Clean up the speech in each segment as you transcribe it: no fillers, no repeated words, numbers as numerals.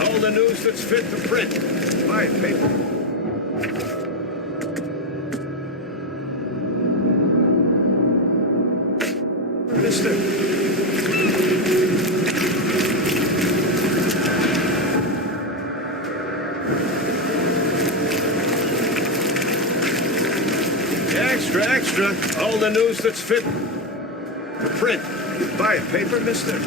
All the news that's fit to print. Buy it, paper. Mister. Extra. All the news that's fit to print. Buy it, paper, mister.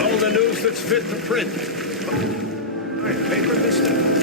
All the news that's fit to print. All right, paper, mister.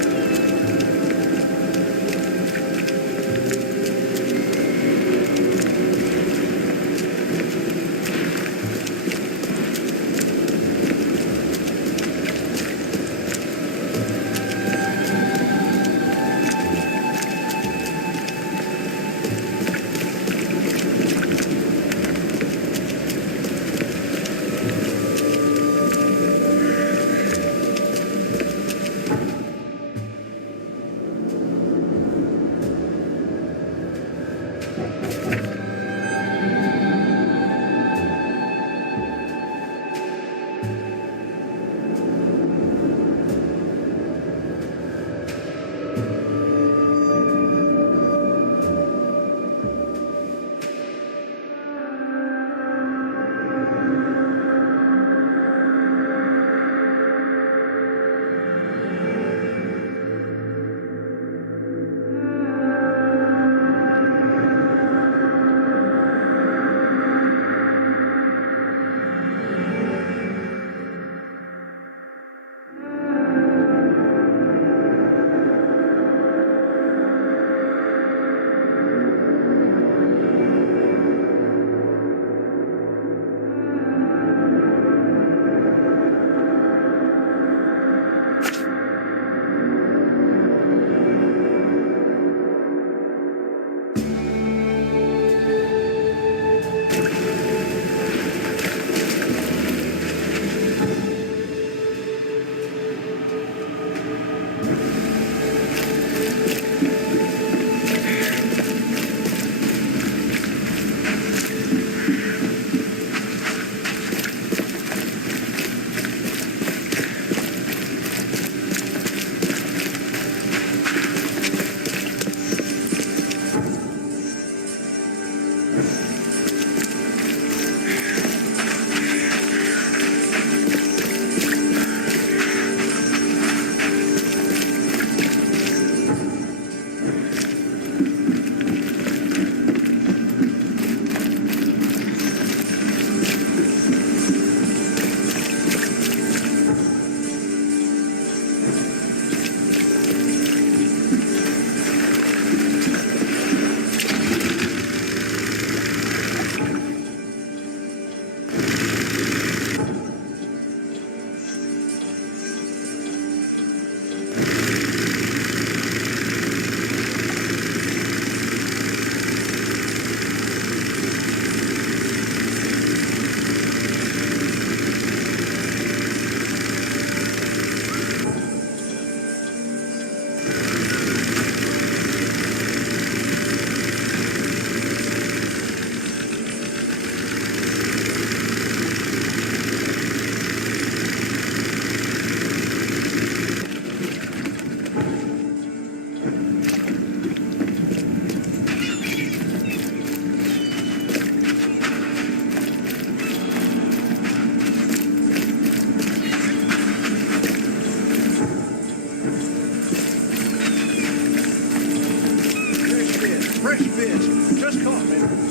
fresh fish. Just caught me.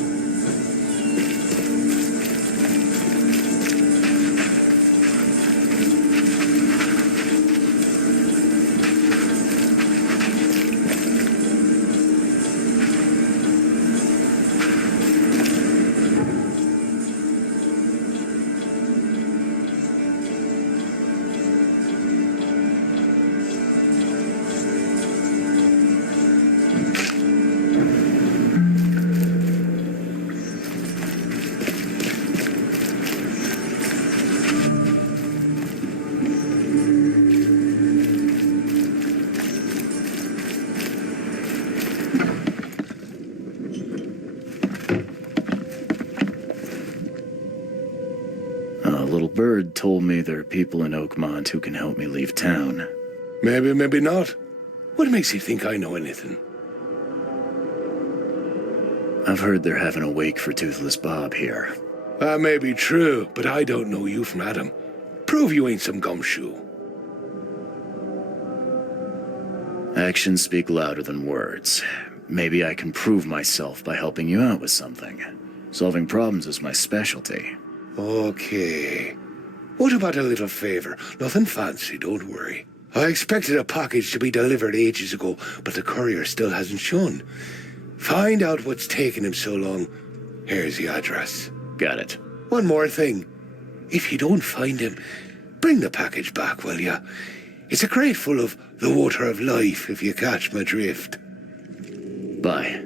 A little bird told me there are people in Oakmont who can help me leave town. Maybe, maybe not. What makes you think I know anything? I've heard they're having a wake for Toothless Bob here. That may be true, but I don't know you from Adam. Prove you ain't some gumshoe. Actions speak louder than words. Maybe I can prove myself by helping you out with something. Solving problems is my specialty. Okay. What about a little favor? Nothing fancy, don't worry. I expected a package to be delivered ages ago, but the courier still hasn't shown. Find out what's taking him so long. Here's the address. Got it. One more thing. If you don't find him, bring the package back, will ya? It's a crate full of the water of life, if you catch my drift. Bye.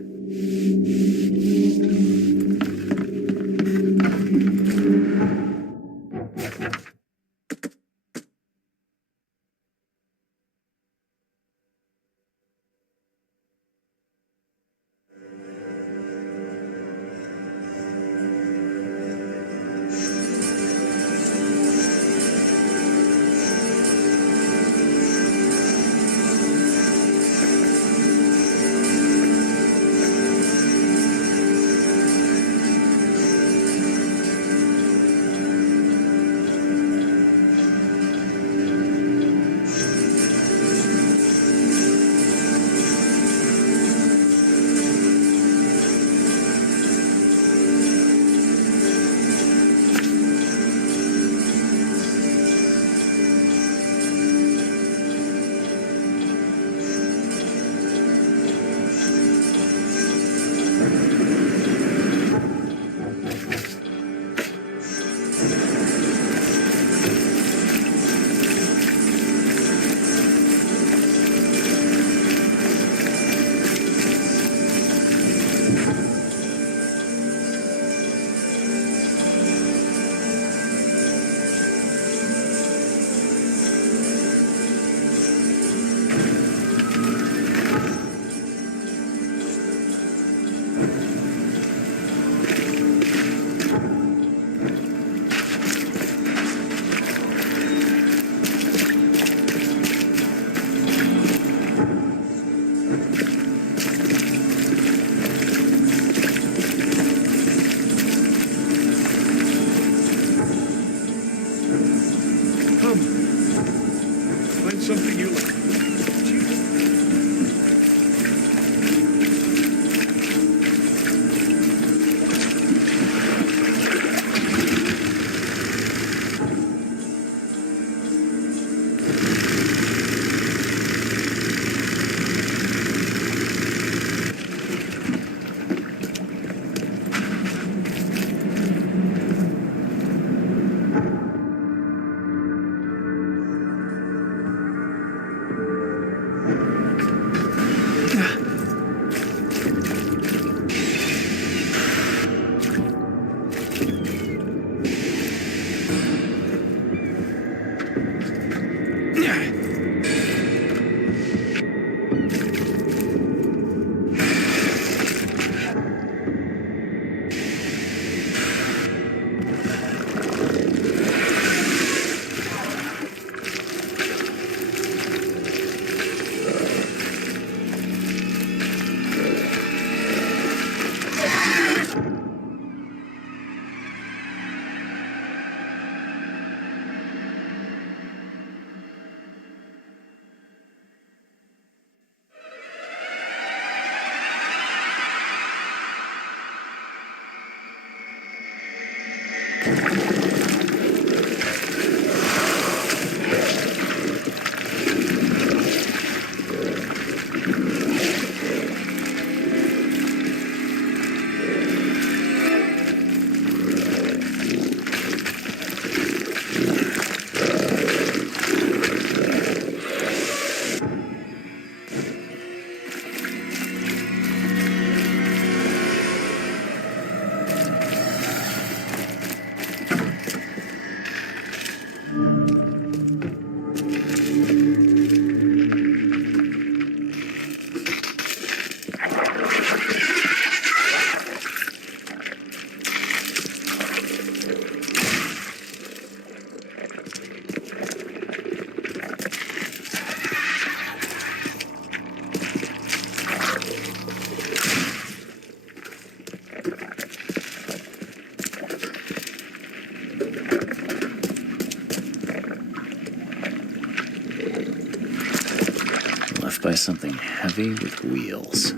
by something heavy with wheels.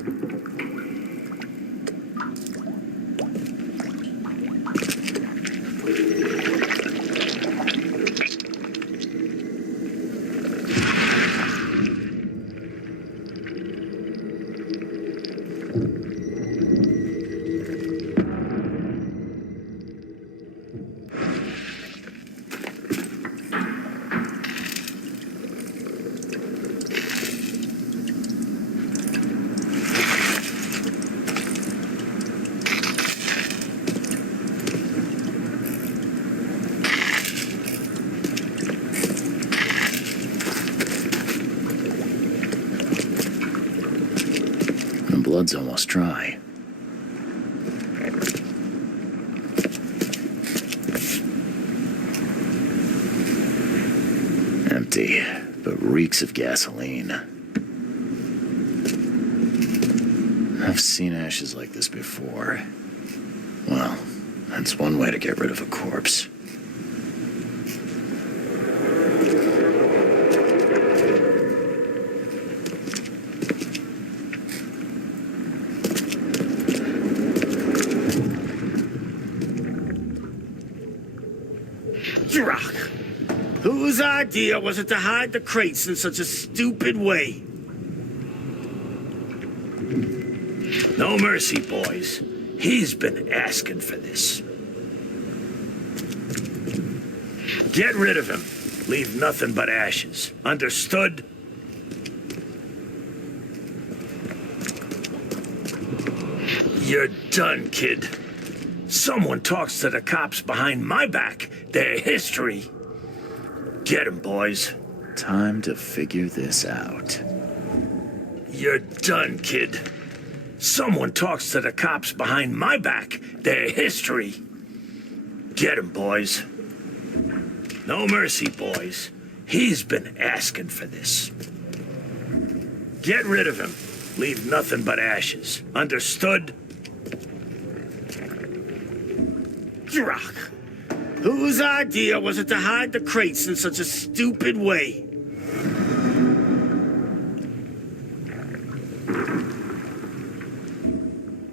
The blood's almost dry. Empty, but reeks of gasoline. I've seen ashes like this before. Well, that's one way to get rid of a corpse. Jirach, whose idea was it to hide the crates in such a stupid way? No mercy, boys. He's been asking for this. Get rid of him. Leave nothing but ashes. Understood? You're done, kid. Someone talks to the cops behind my back. Their history. Get him, boys. Time to figure this out. You're done, kid. Someone talks to the cops behind my back. Their history. Get him, boys. No mercy, boys. He's been asking for this. Get rid of him. Leave nothing but ashes. Understood? Jirach, whose idea was it to hide the crates in such a stupid way?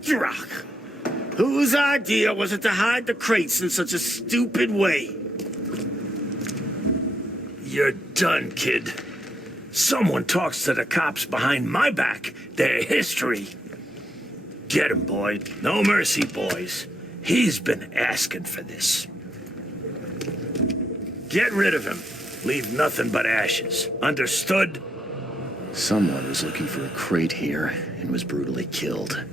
Jirach, whose idea was it to hide the crates in such a stupid way? You're done, kid. Someone talks to the cops behind my back. Their history. Get him, boy. No mercy, boys. He's been asking for this. Get rid of him. Leave nothing but ashes. Understood? Someone was looking for a crate here and was brutally killed.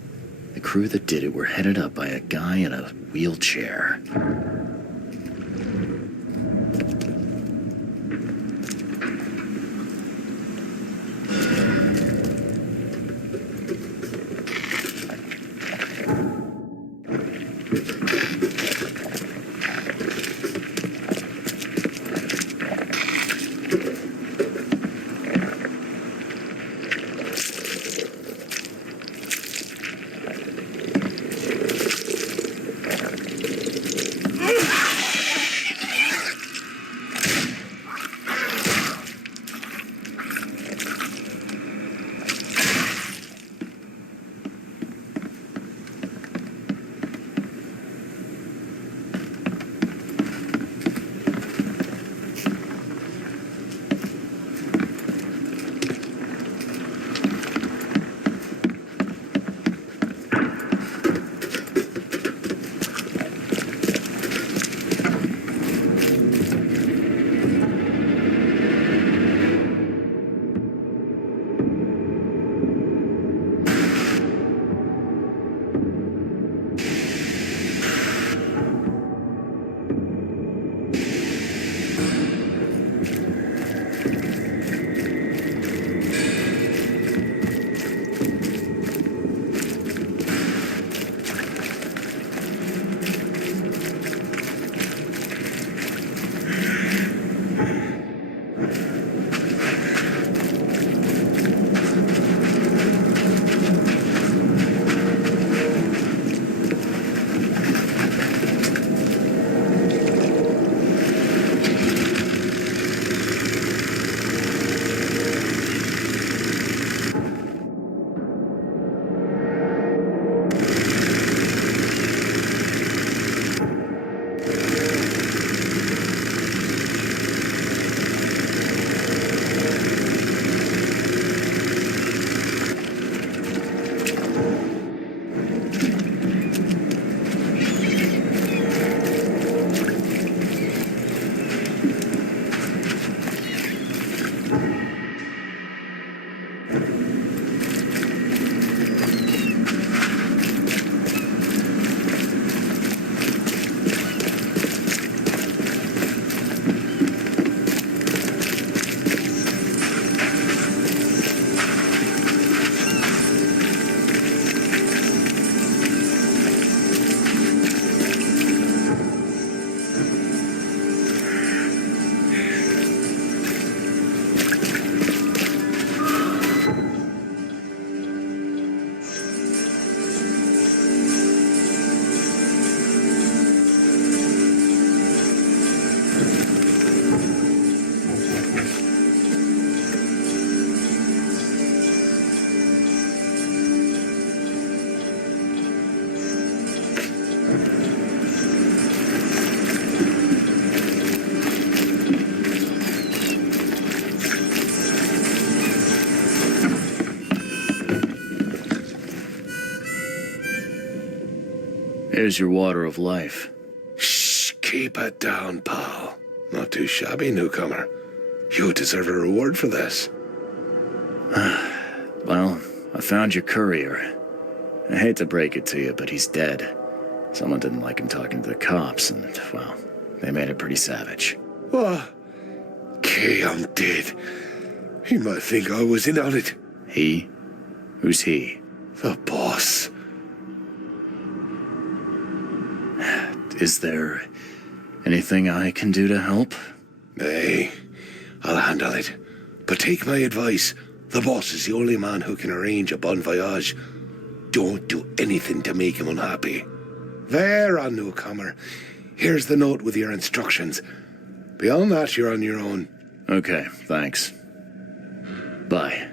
The crew that did it were headed up by a guy in a wheelchair. Here's your water of life. Shh, keep it down, pal. Not too shabby, newcomer. You deserve a reward for this. Well, I found your courier. I hate to break it to you, but he's dead. Someone didn't like him talking to the cops, and, well, they made it pretty savage. What? Kay, I'm dead. He might think I was in on it. He? Who's he? The boss. Is there anything I can do to help? Nay, I'll handle it. But take my advice. The boss is the only man who can arrange a bon voyage. Don't do anything to make him unhappy. There, newcomer. Here's the note with your instructions. Beyond that, you're on your own. Okay, thanks. Bye.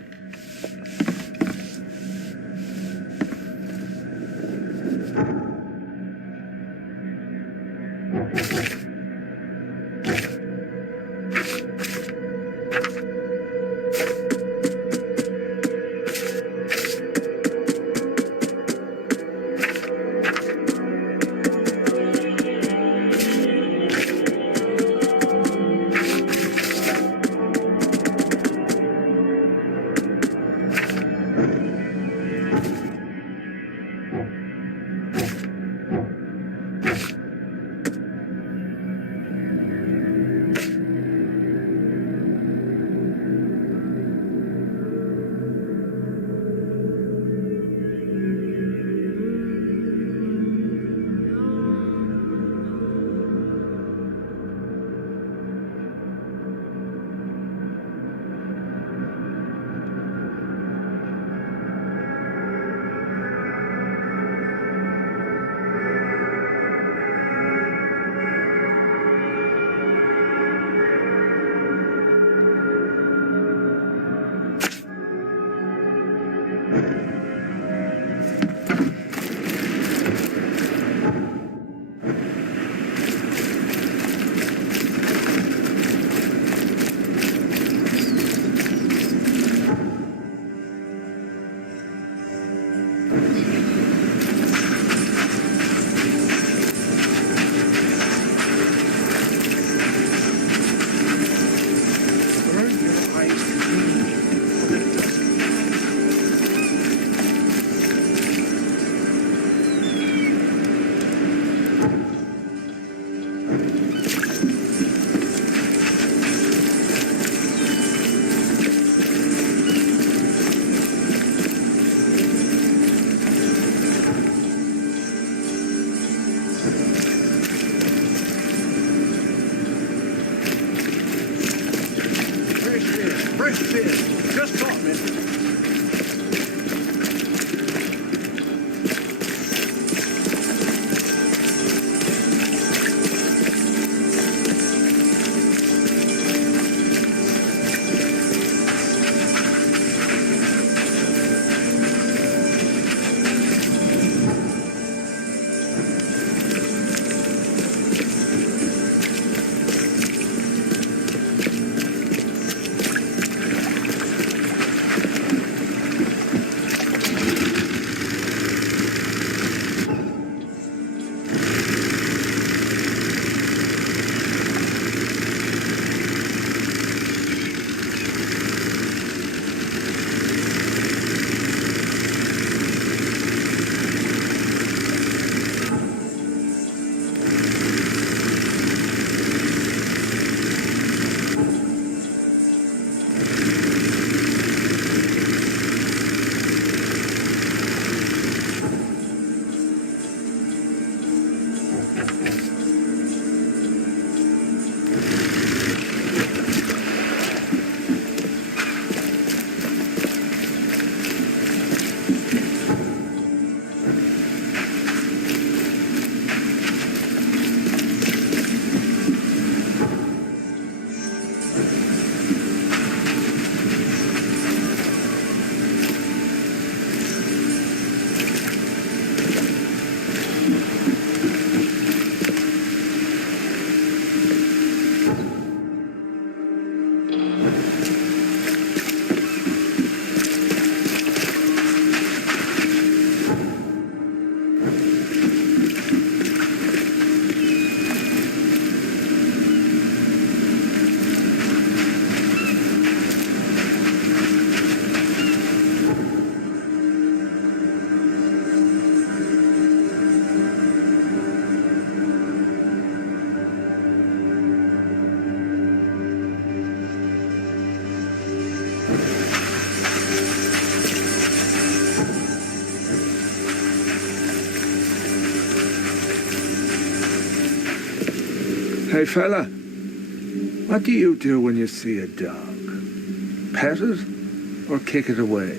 Hey, fella. What do you do when you see a dog? Pet it or kick it away?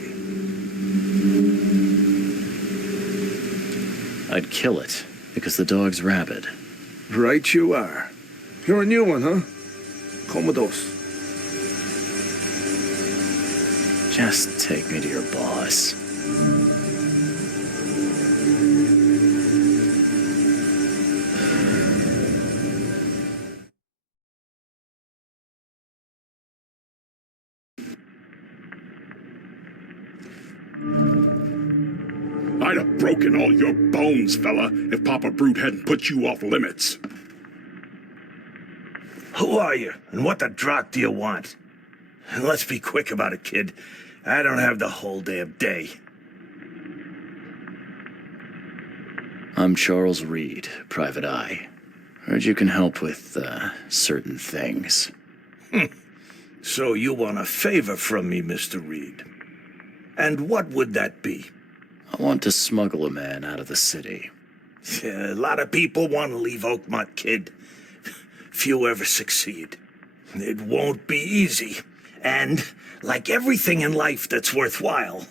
I'd kill it, because the dog's rabid. Right you are. You're a new one, huh? Come with us. Just take me to your boss. I'd have broken all your bones, fella, if Papa Brute hadn't put you off limits. Who are you, and what the drock do you want? And let's be quick about it, kid. I don't have the whole damn day. I'm Charles Reed, Private Eye. Heard you can help with, certain things. So you want a favor from me, Mr. Reed. And what would that be? I want to smuggle a man out of the city. A lot of people want to leave Oakmont, kid. Few ever succeed. It won't be easy. And, like everything in life that's worthwhile,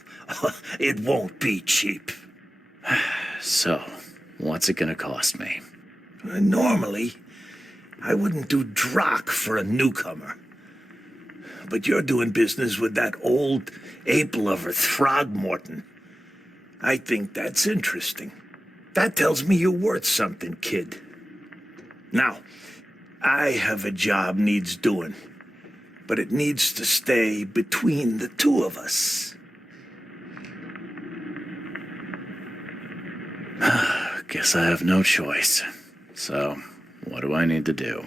it won't be cheap. So, what's it gonna cost me? Normally, I wouldn't do drock for a newcomer. But you're doing business with that old ape-lover Throgmorton. I think that's interesting. That tells me you're worth something, kid. Now, I have a job needs doing, but it needs to stay between the two of us. Guess I have no choice. So, what do I need to do?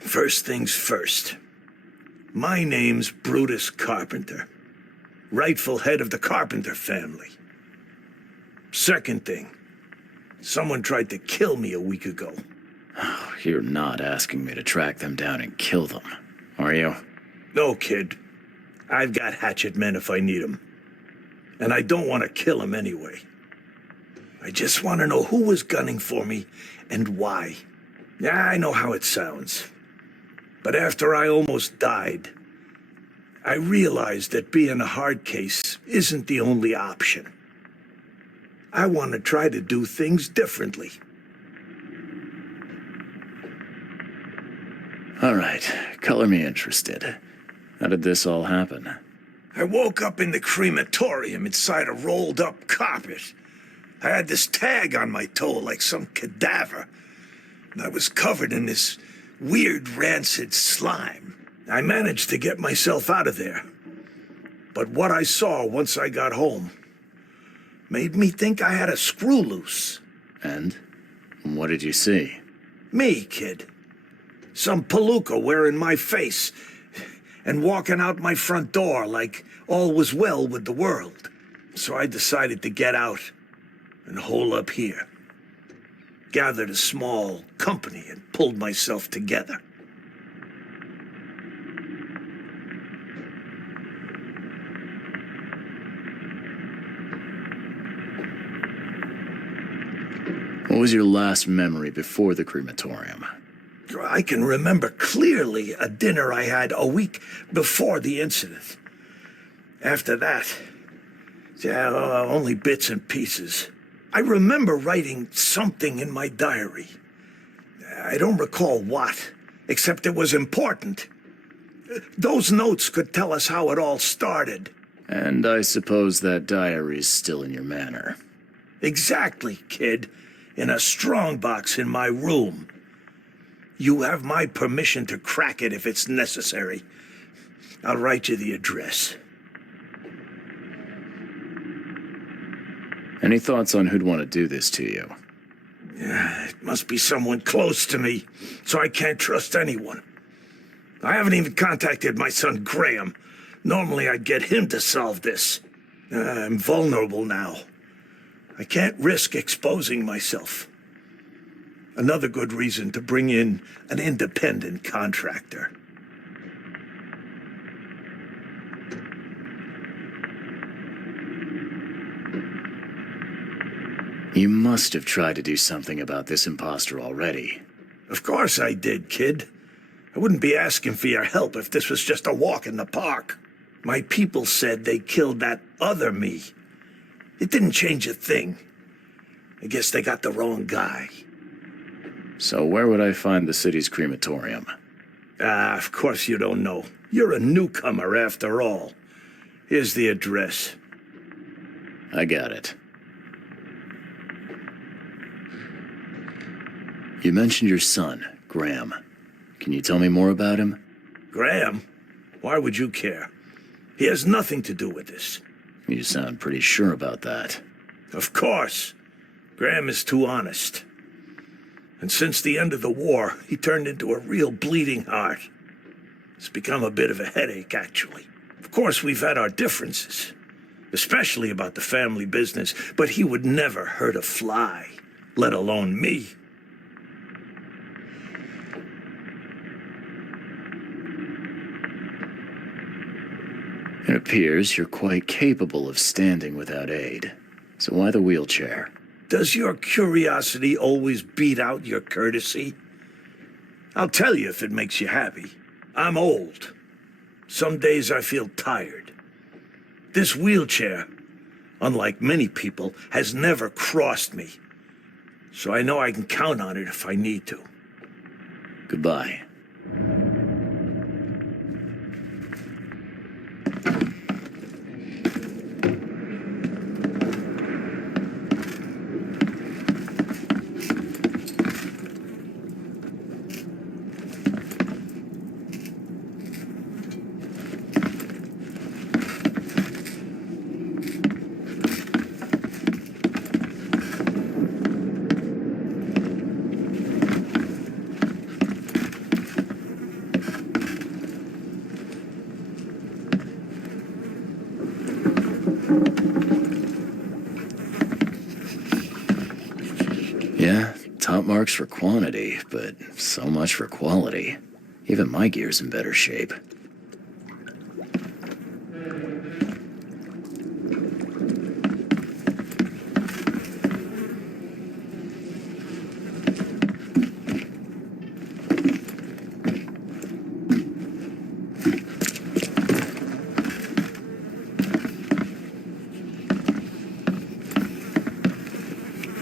First things first. My name's Brutus Carpenter, rightful head of the Carpenter family. Second thing, someone tried to kill me a week ago. You're not asking me to track them down and kill them, are you? No, kid. I've got hatchet men if I need them. And I don't want to kill them anyway. I just want to know who was gunning for me and why. Yeah, I know how it sounds. But after I almost died, I realized that being a hard case isn't the only option. I want to try to do things differently. All right, color me interested. How did this all happen? I woke up in the crematorium inside a rolled-up carpet. I had this tag on my toe like some cadaver. And I was covered in this weird rancid slime. I managed to get myself out of there. But what I saw once I got home made me think I had a screw loose. And? What did you see? Me, kid. Some palooka wearing my face and walking out my front door like all was well with the world. So I decided to get out and hole up here. Gathered a small company and pulled myself together. What was your last memory before the crematorium? I can remember clearly a dinner I had a week before the incident. After that, only bits and pieces. I remember writing something in my diary. I don't recall what, except it was important. Those notes could tell us how it all started. And I suppose that diary's still in your manor. Exactly, kid. In a strongbox in my room. You have my permission to crack it if it's necessary. I'll write you the address. Any thoughts on who'd want to do this to you? It must be someone close to me, so I can't trust anyone. I haven't even contacted my son Graham. Normally I'd get him to solve this. I'm vulnerable now. I can't risk exposing myself. Another good reason to bring in an independent contractor. You must have tried to do something about this imposter already. Of course I did, kid. I wouldn't be asking for your help if this was just a walk in the park. My people said they killed that other me. It didn't change a thing. I guess they got the wrong guy. So where would I find the city's crematorium? Ah, of course you don't know. You're a newcomer after all. Here's the address. I got it. You mentioned your son, Graham. Can you tell me more about him? Graham? Why would you care? He has nothing to do with this. You sound pretty sure about that. Of course. Graham is too honest. And since the end of the war, he turned into a real bleeding heart. It's become a bit of a headache, actually. Of course, we've had our differences, especially about the family business, but he would never hurt a fly, let alone me. It appears you're quite capable of standing without aid. So why the wheelchair? Does your curiosity always beat out your courtesy? I'll tell you if it makes you happy. I'm old. Some days I feel tired. This wheelchair, unlike many people, has never crossed me. So I know I can count on it if I need to. Goodbye. Yeah, top marks for quantity, but so much for quality. Even my gear's in better shape.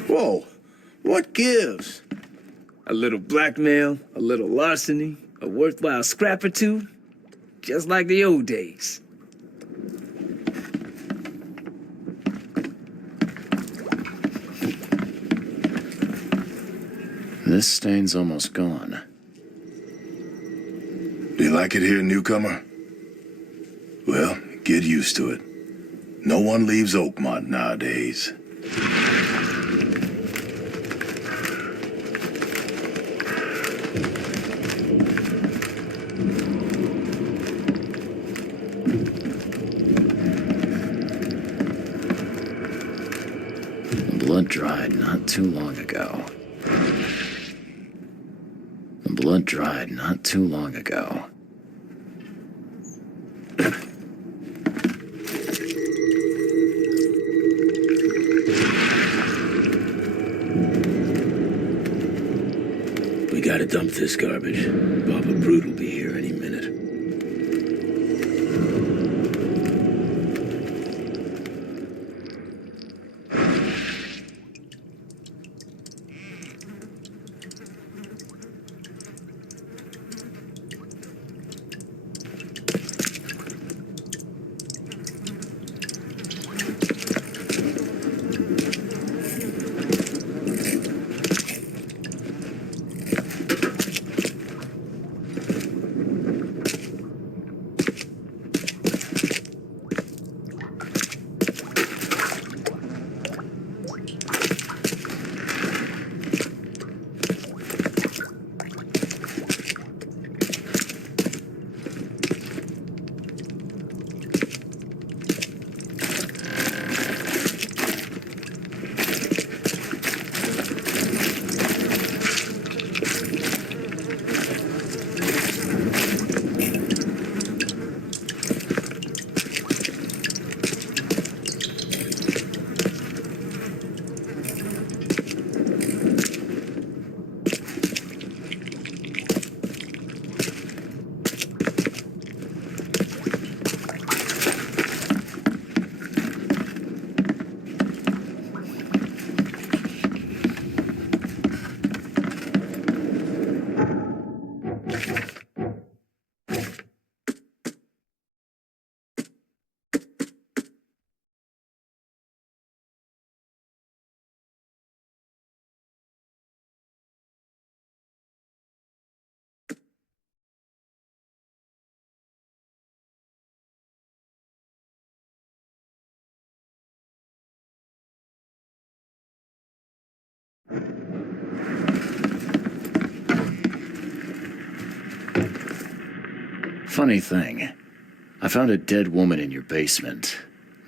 Whoa, what gives? A little blackmail, a little larceny, a worthwhile scrap or two? Just like the old days. This stain's almost gone. Do you like it here, newcomer? Well, get used to it. No one leaves Oakmont nowadays. The blood dried not too long ago. The blood dried not too long ago. We gotta dump this garbage. Papa Brute will be here any minute. Funny thing, I found a dead woman in your basement.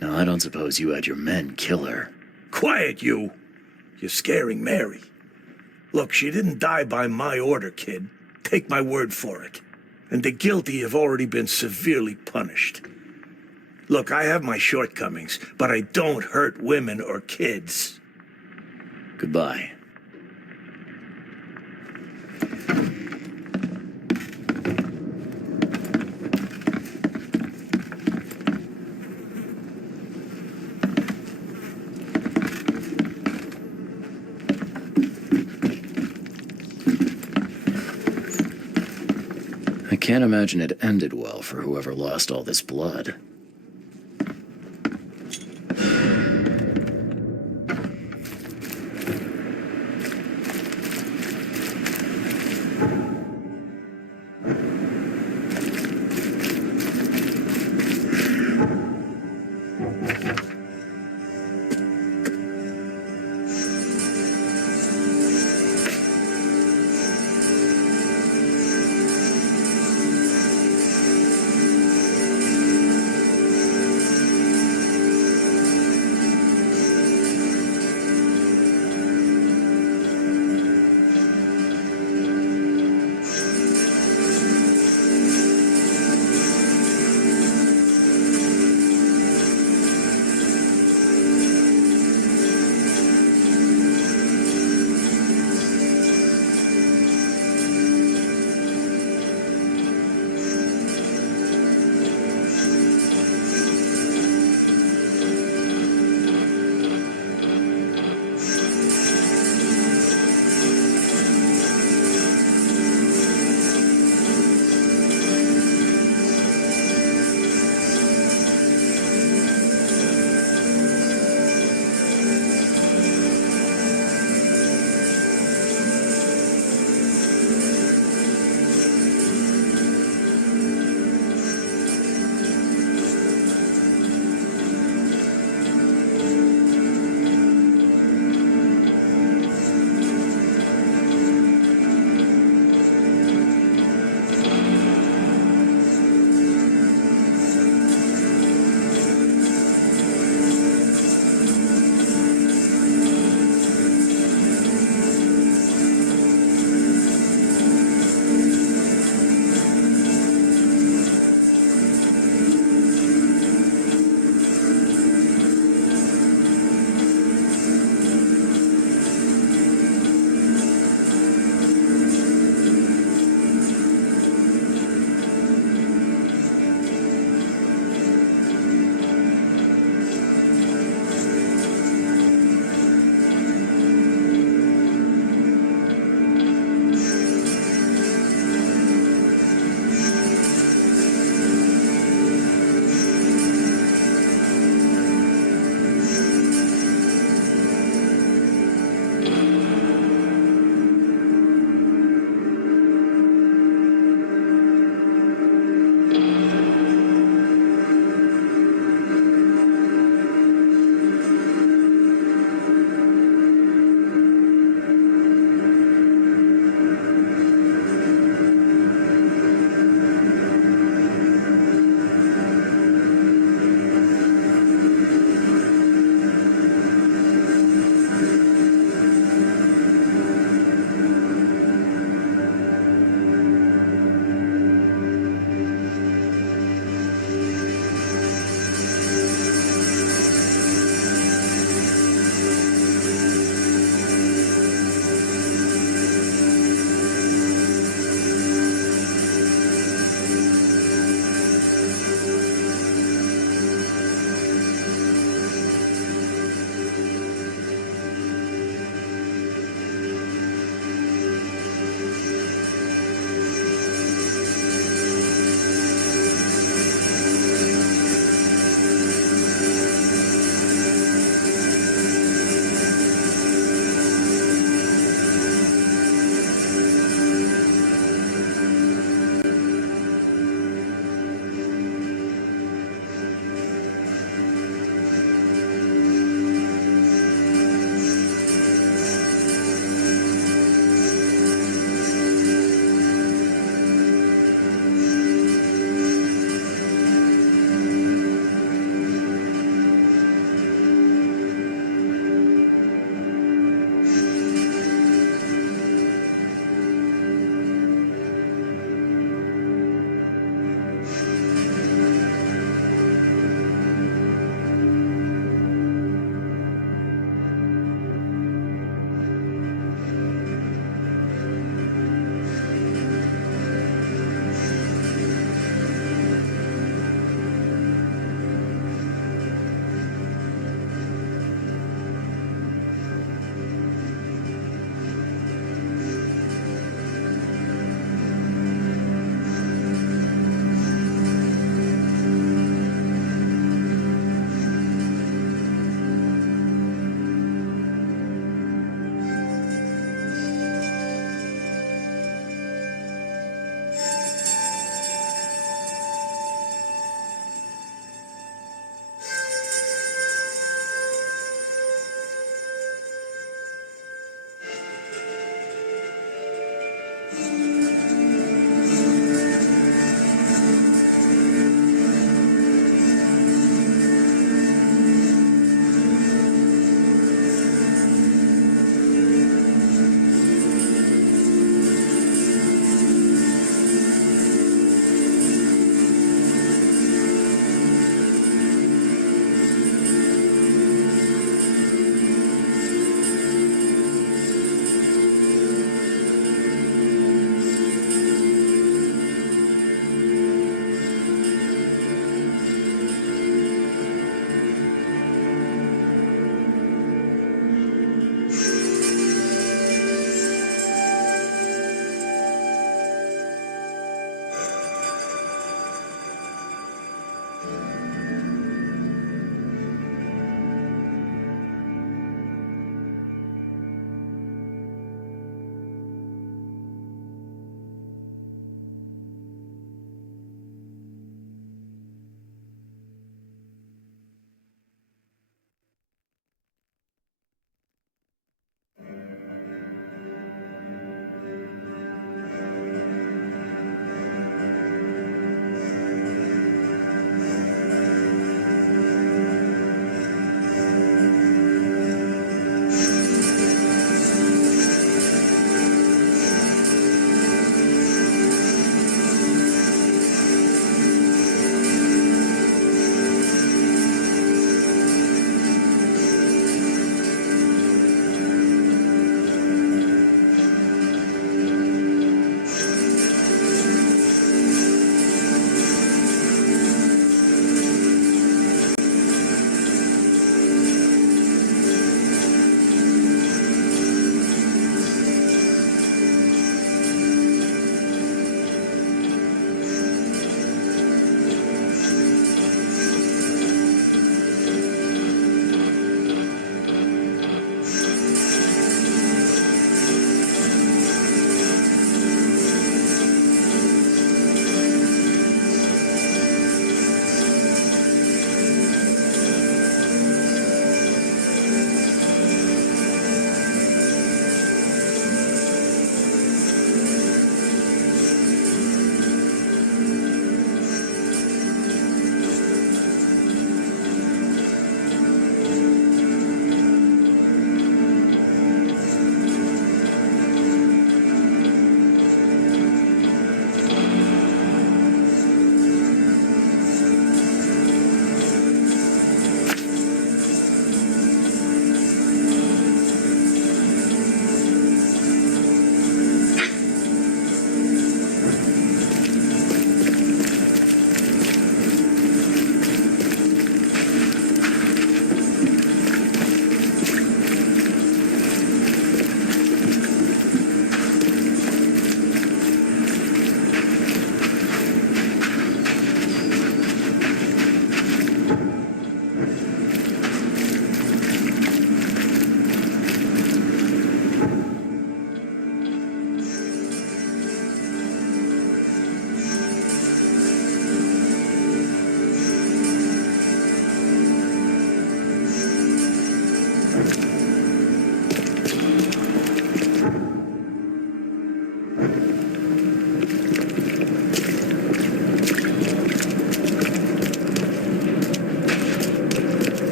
Now, I don't suppose you had your men kill her. Quiet, you. You're scaring Mary. Look, she didn't die by my order, kid. Take my word for it. And the guilty have already been severely punished. Look, I have my shortcomings, but I don't hurt women or kids. Goodbye. I can't imagine it ended well for whoever lost all this blood.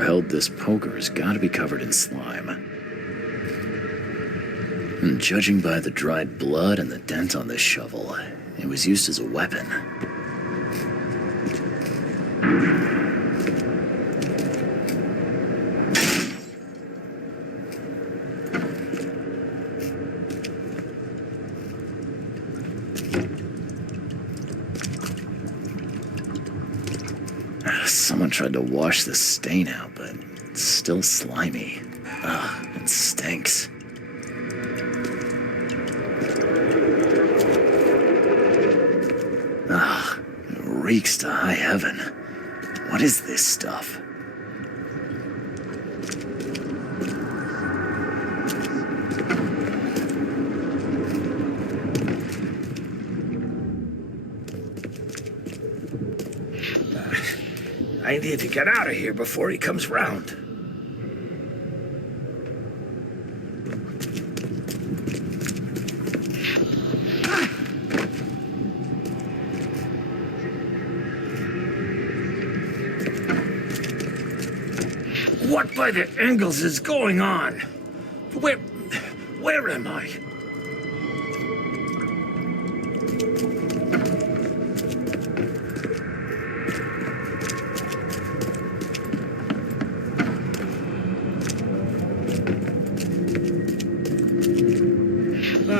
Whoever held this poker has got to be covered in slime. And judging by the dried blood and the dent on this shovel, it was used as a weapon. Someone tried to wash the stain out, but it's still slimy. Ugh, it stinks. Ugh, it reeks to high heaven. What is this stuff? I need to get out of here before he comes round. What by the angles is going on? Where am I?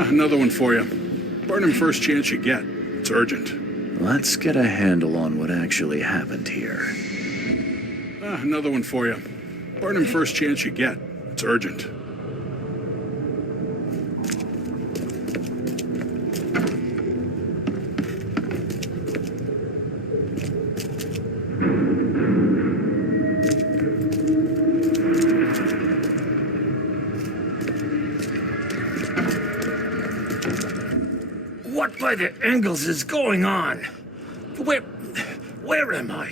Another one for you. Burn him first chance you get. It's urgent. Let's get a handle on what actually happened here. Another one for you. Burn him first chance you get. It's urgent. What by the angles is going on? Where am I?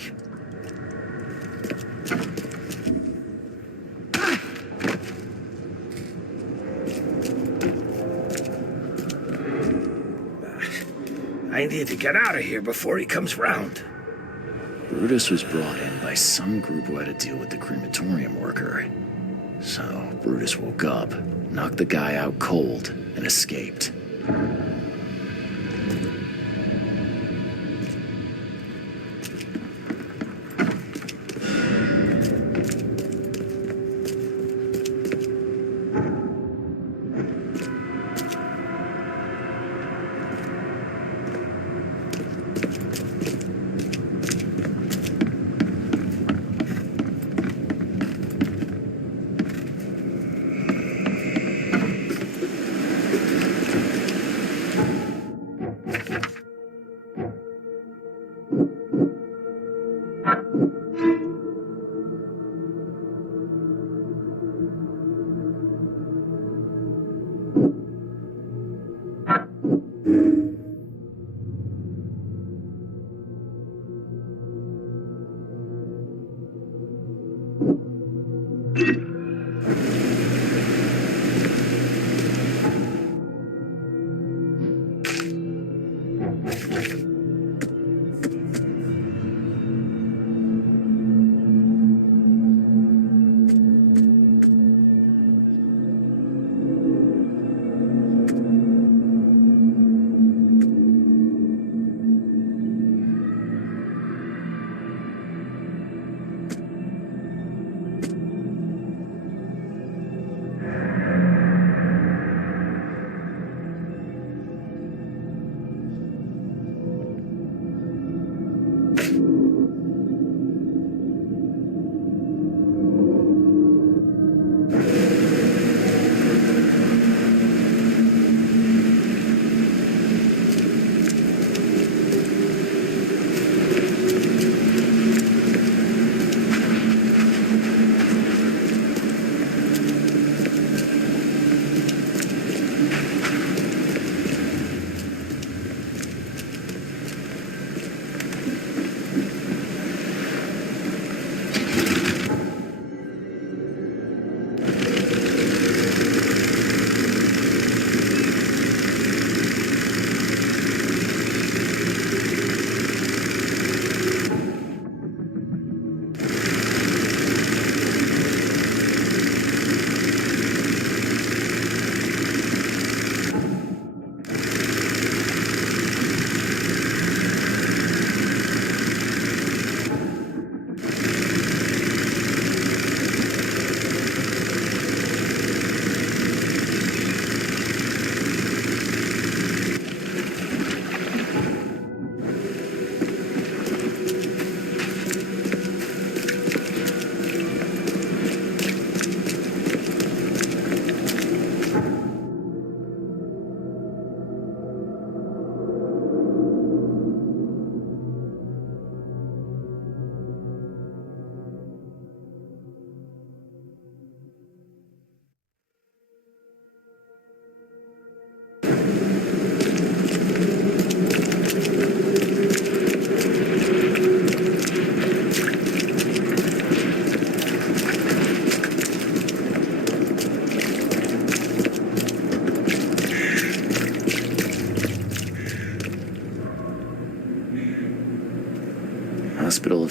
I need to get out of here before he comes round. Brutus was brought in by some group who had to deal with the crematorium worker. So Brutus woke up, knocked the guy out cold, and escaped.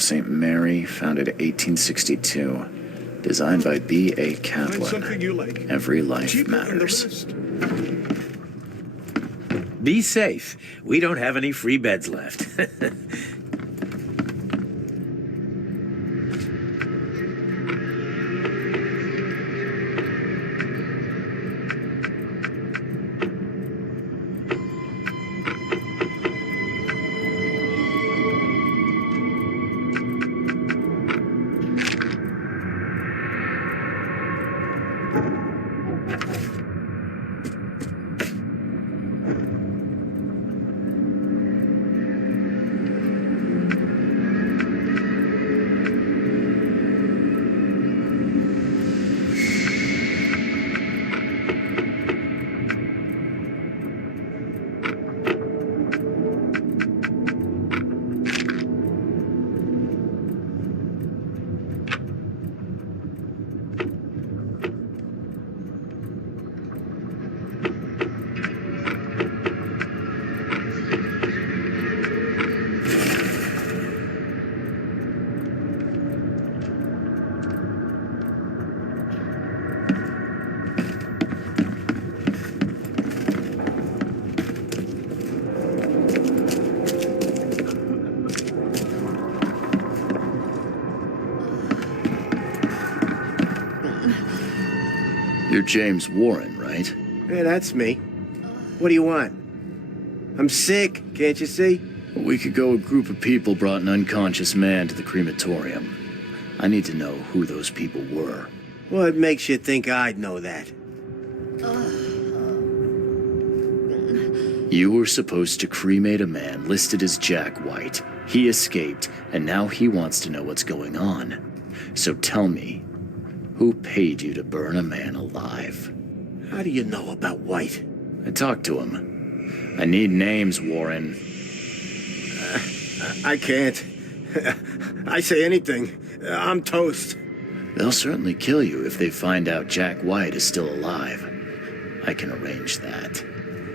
St. Mary, founded 1862. Designed by B.A. Find something Kaplan. you like. Every life Cheaper than the matters. rest. Be safe. We don't have any free beds left. You're James Warren, right? Yeah, that's me. What do you want? I'm sick, can't you see? A week ago, a group of people brought an unconscious man to the crematorium. I need to know who those people were. What makes you think I'd know that? You were supposed to cremate a man listed as Jack White. He escaped, and now he wants to know what's going on. So tell me, who paid you to burn a man alive? How do you know about White? I talked to him. I need names, Warren. I can't. I say anything. I'm toast. They'll certainly kill you if they find out Jack White is still alive. I can arrange that.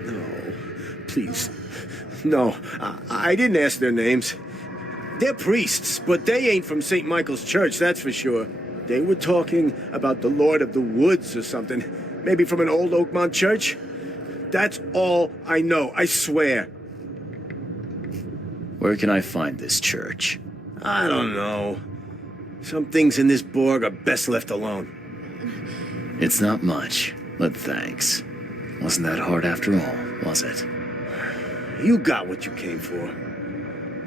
No, please. No, I didn't ask their names. They're priests, but they ain't from St. Michael's Church, that's for sure. They were talking about the Lord of the Woods or something. Maybe from an old Oakmont church? That's all I know, I swear. Where can I find this church? I don't know. Some things in this Borg are best left alone. It's not much, but thanks. Wasn't that hard after all, was it? You got what you came for.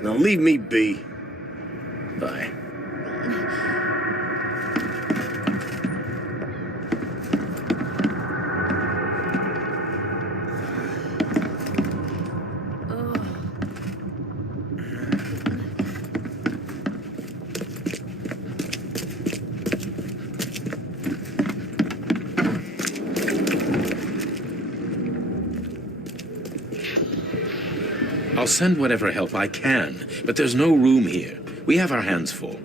Now leave me be. Bye. I'll send whatever help I can, but there's no room here. We have our hands full.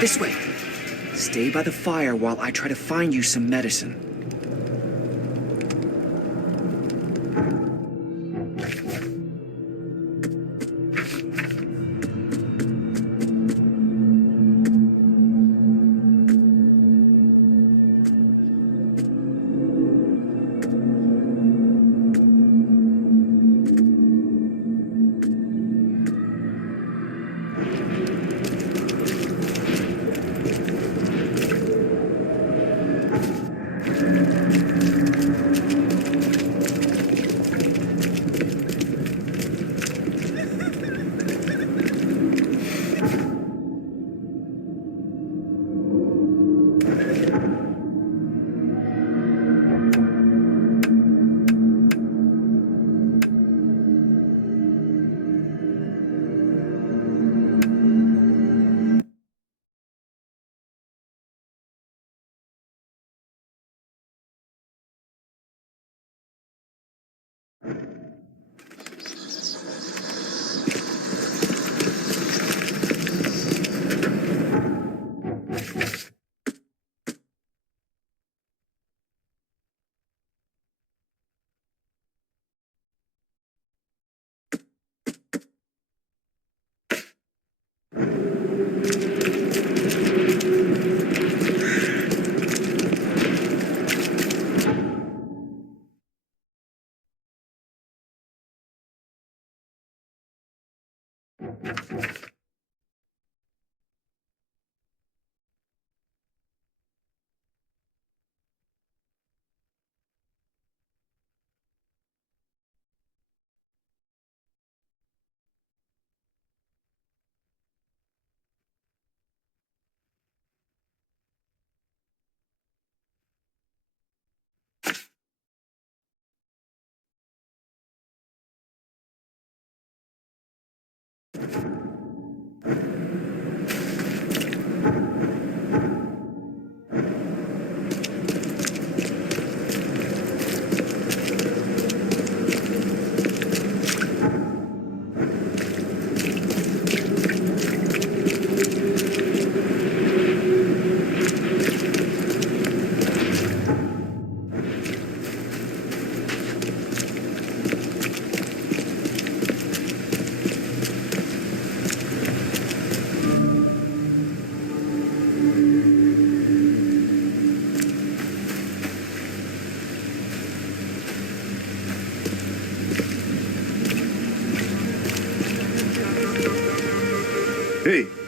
This way. Stay by the fire while I try to find you some medicine.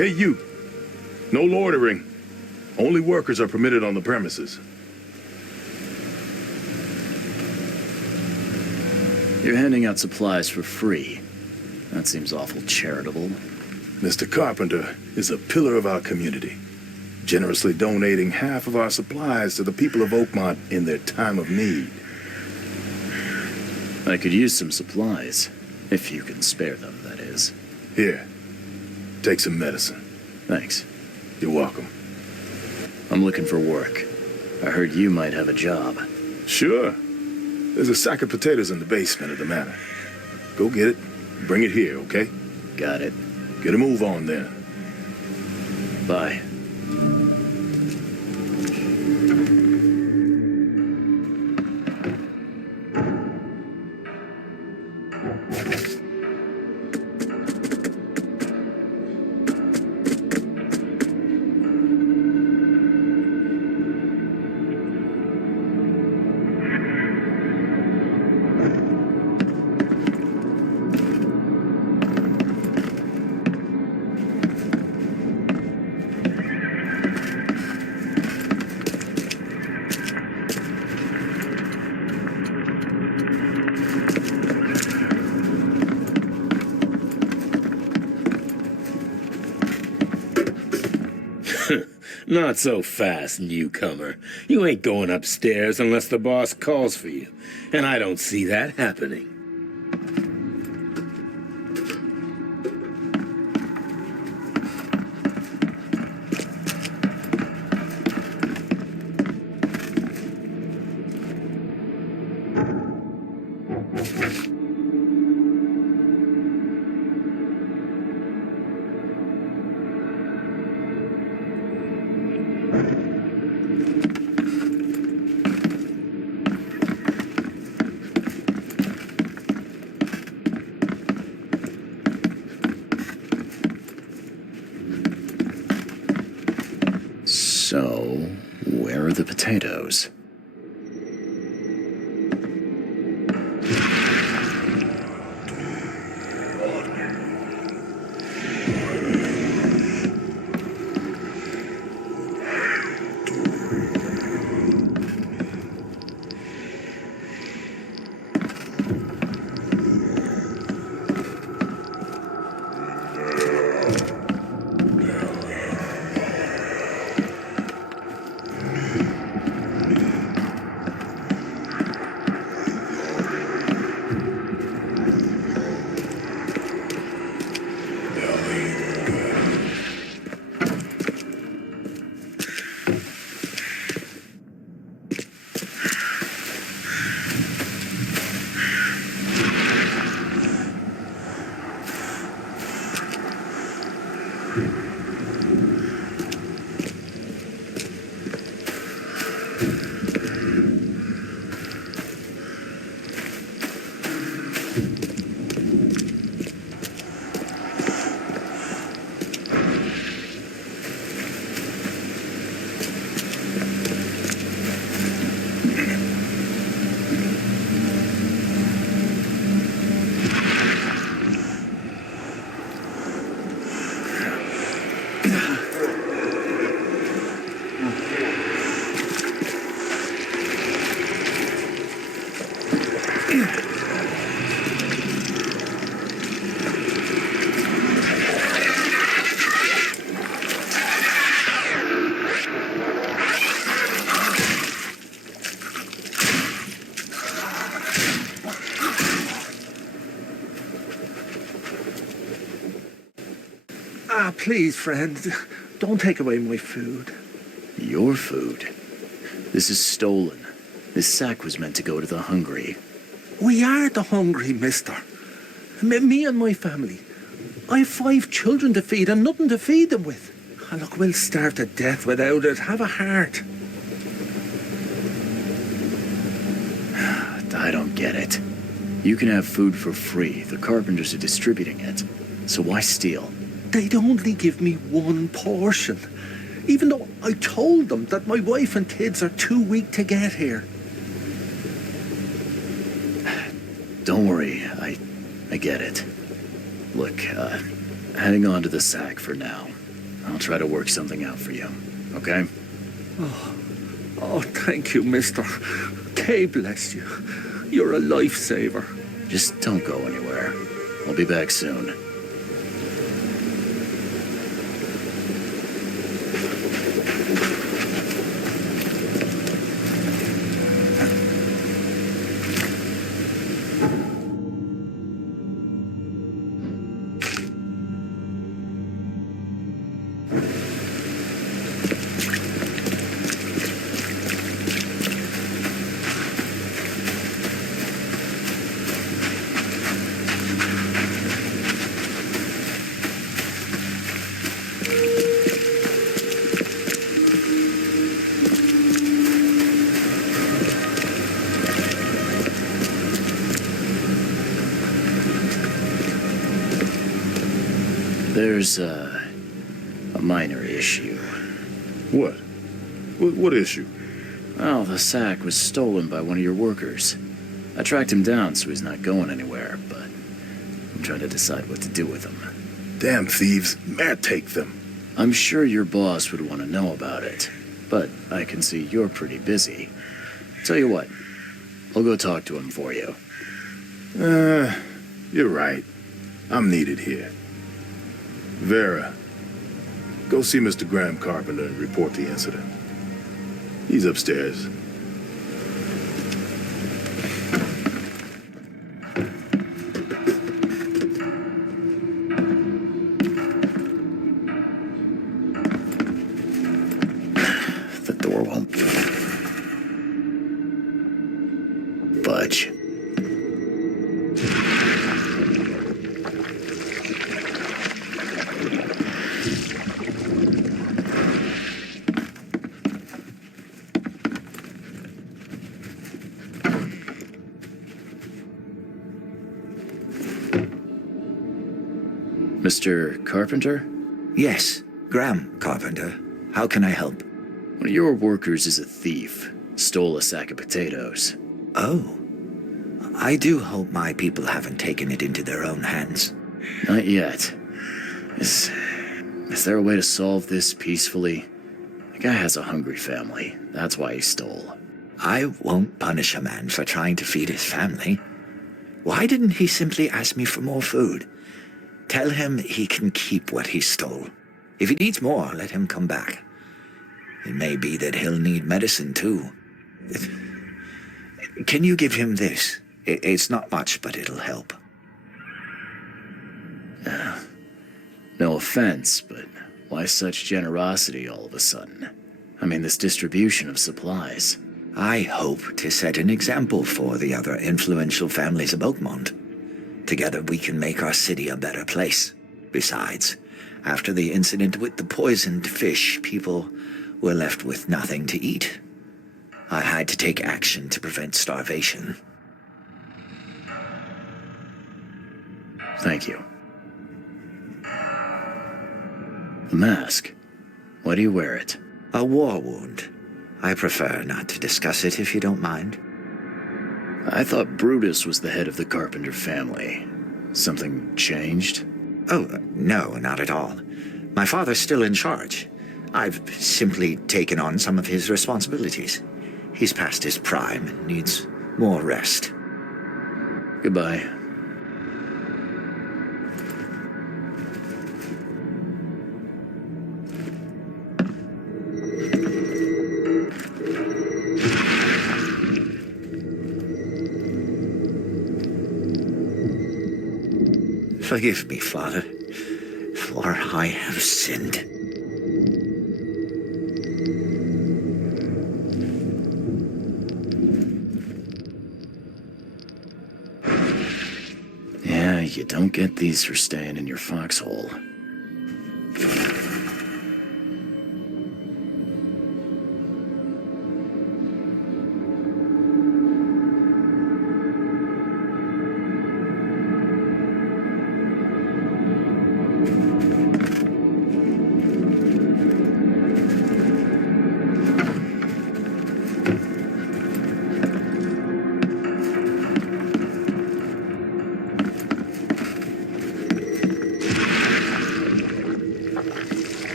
Hey, you. No loitering. Only workers are permitted on the premises. You're handing out supplies for free. That seems awful charitable. Mr. Carpenter is a pillar of our community, generously donating half of our supplies to the people of Oakmont in their time of need. I could use some supplies, if you can spare them, that is. Here, take some medicine. Thanks. You're welcome. I'm looking for work. I heard you might have a job. Sure. There's a sack of potatoes in the basement of the manor. Go get it. Bring it here, okay? Got it. Get a move on then. Bye. Not so fast, newcomer. You ain't going upstairs unless the boss calls for you, and I don't see that happening. So, where are the potatoes? Ah, please, friend, don't take away my food. Your food? This is stolen. This sack was meant to go to the hungry. We are the hungry, mister. Me and my family. I have 5 children to feed and nothing to feed them with. Ah, look, we'll starve to death without it. Have a heart. I don't get it. You can have food for free. The carpenters are distributing it. So why steal? They'd only give me 1 portion. Even though I told them that my wife and kids are too weak to get here. Don't worry, I get it. Look, hang on to the sack for now. I'll try to work something out for you, okay? Oh, thank you, mister. Kay bless you. You're a lifesaver. Just don't go anywhere. I'll be back soon. There's a minor issue. What? What issue? Well, the sack was stolen by one of your workers. I tracked him down, so he's not going anywhere, but I'm trying to decide what to do with him. Damn thieves. Matt, take them. I'm sure your boss would want to know about it, but I can see you're pretty busy. Tell you what, I'll go talk to him for you. You're right. I'm needed here. Vera, go see Mr. Graham Carpenter and report the incident. He's upstairs. The door won't budge. Mr. Carpenter? Yes, Graham Carpenter. How can I help? One of your workers is a thief. Stole a sack of potatoes. Oh. I do hope my people haven't taken it into their own hands. Not yet. Is there a way to solve this peacefully? The guy has a hungry family. That's why he stole. I won't punish a man for trying to feed his family. Why didn't he simply ask me for more food? Tell him he can keep what he stole. If he needs more, let him come back. It may be that he'll need medicine, too. Can you give him this? It's not much, but it'll help. No offense, but why such generosity all of a sudden? I mean, this distribution of supplies. I hope to set an example for the other influential families of Oakmont. Together we can make our city a better place. Besides, after the incident with the poisoned fish, people were left with nothing to eat. I had to take action to prevent starvation. Thank you. The mask. Why do you wear it? A war wound. I prefer not to discuss it if you don't mind. I thought Brutus was the head of the Carpenter family. Something changed? Oh, no, not at all. My father's still in charge. I've simply taken on some of his responsibilities. He's past his prime and needs more rest. Goodbye. Forgive me, Father, for I have sinned. Yeah, you don't get these for staying in your foxhole.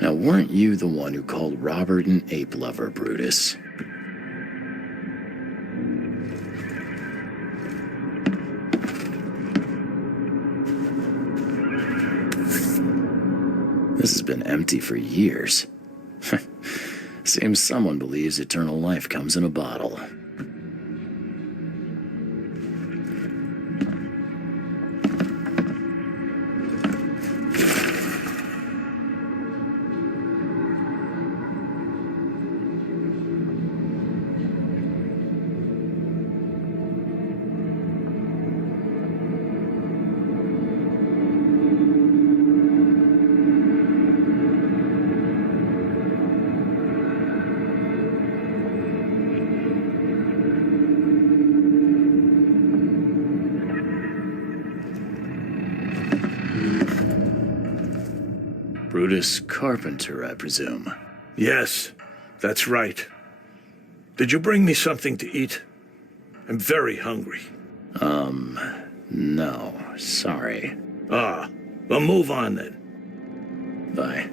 Now, weren't you the one who called Robert an ape lover, Brutus? This has been empty for years. Seems someone believes eternal life comes in a bottle. Brutus Carpenter, I presume. Yes, that's right. Did you bring me something to eat? I'm very hungry. No, sorry. Ah, well, move on then. Bye.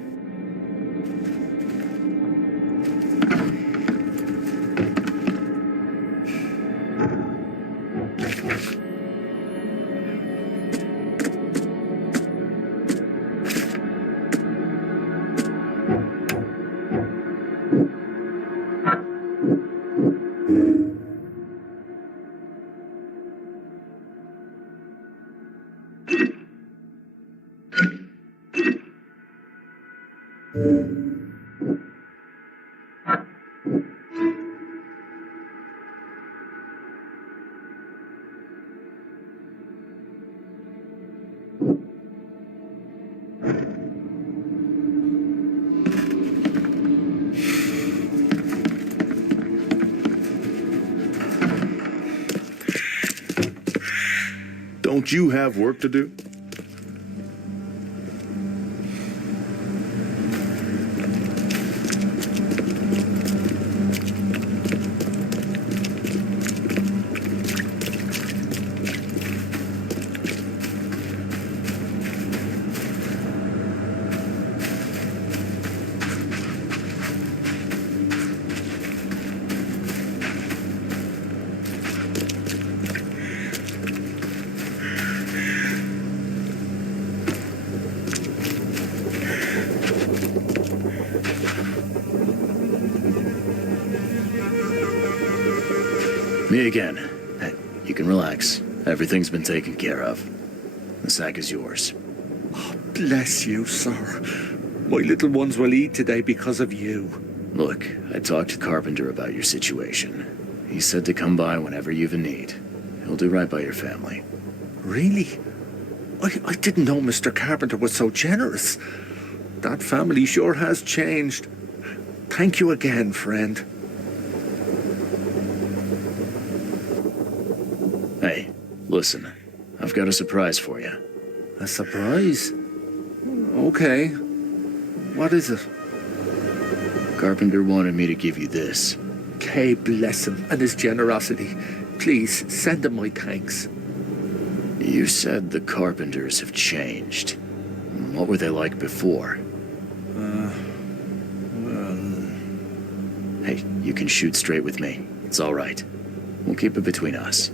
Don't you have work to do? Me again. Hey, you can relax. Everything's been taken care of. The sack is yours. Bless you, sir. My little ones will eat today because of you. Look, I talked to Carpenter about your situation. He said to come by whenever you've a need. He'll do right by your family. Really? I didn't know Mr. Carpenter was so generous. That family sure has changed. Thank you again, friend. Hey, listen. I've got a surprise for you. A surprise? Okay. What is it? Carpenter wanted me to give you this. Kay bless him and his generosity. Please, send him my thanks. You said the Carpenters have changed. What were they like before? Hey, you can shoot straight with me. It's all right. We'll keep it between us.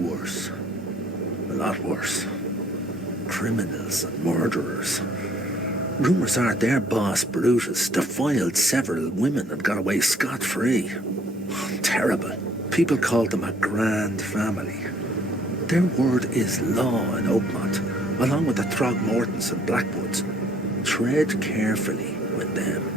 Worse. A lot worse. Criminals and murderers. Rumors are their boss, Brutus, defiled several women and got away scot-free. Terrible. People called them a grand family. Their word is law in Oakmont, along with the Throgmortons and Blackwoods. Tread carefully with them.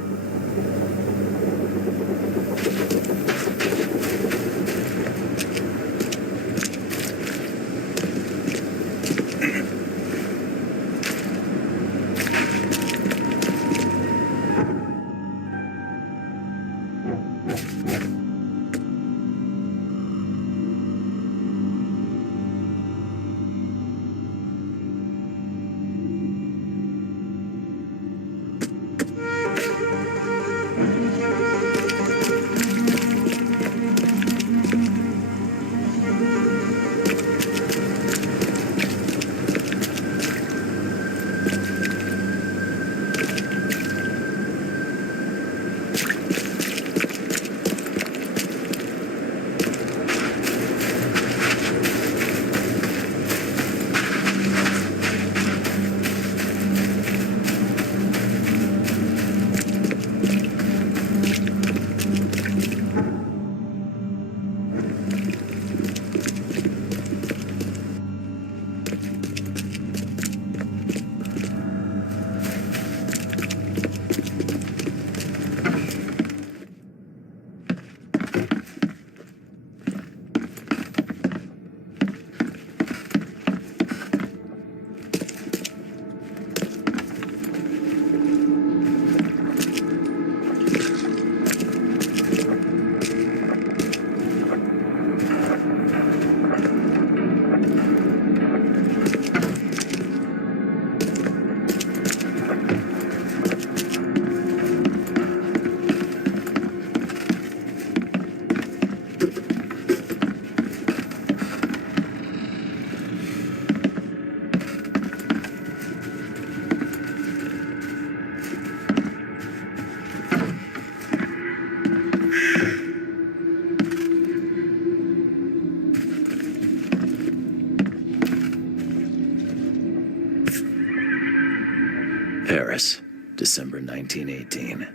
Paris, December 1918,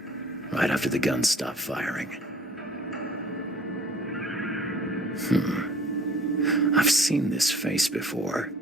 right after the guns stopped firing. I've seen this face before.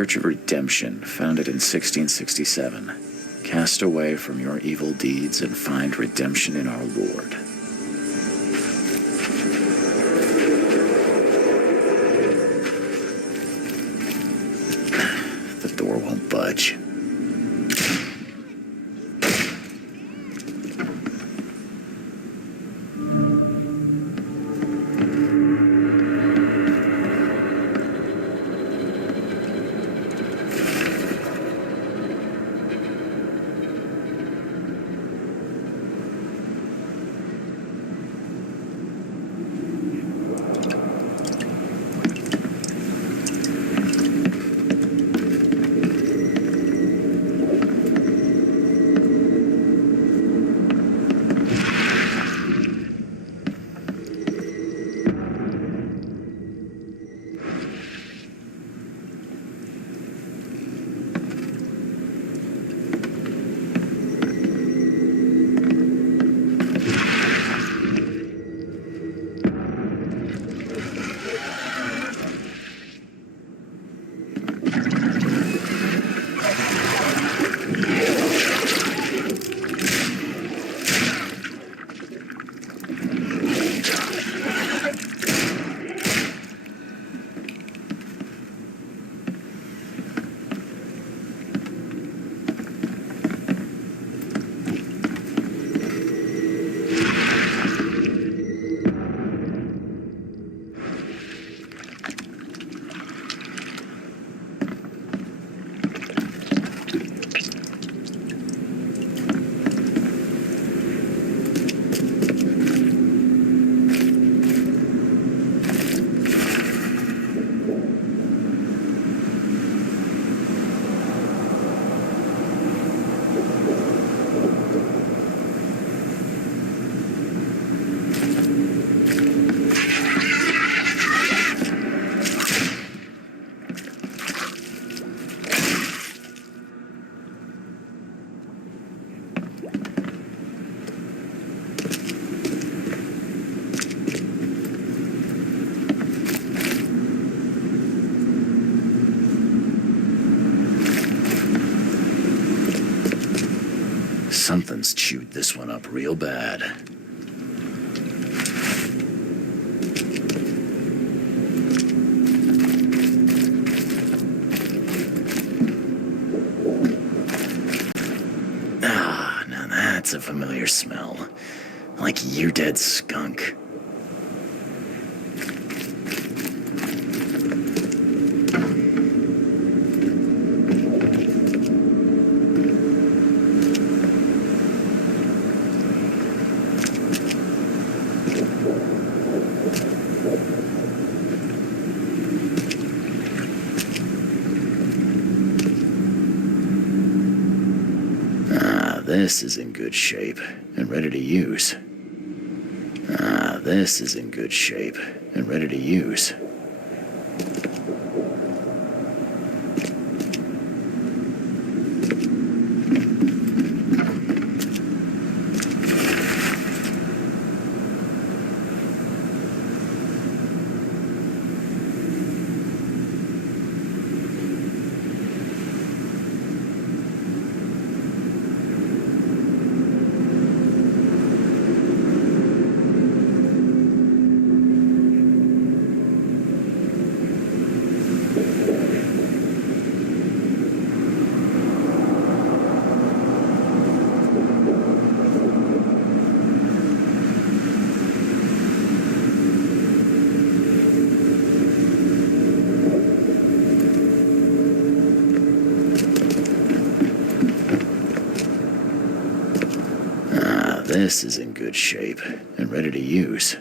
Church of Redemption, founded in 1667. Cast away from your evil deeds and find redemption in our Lord. The door won't budge. Something's chewed this one up real bad. Ah, now that's a familiar smell. Like year-dead skunk. This is in good shape and ready to use. This is in good shape and ready to use. This is in good shape and ready to use.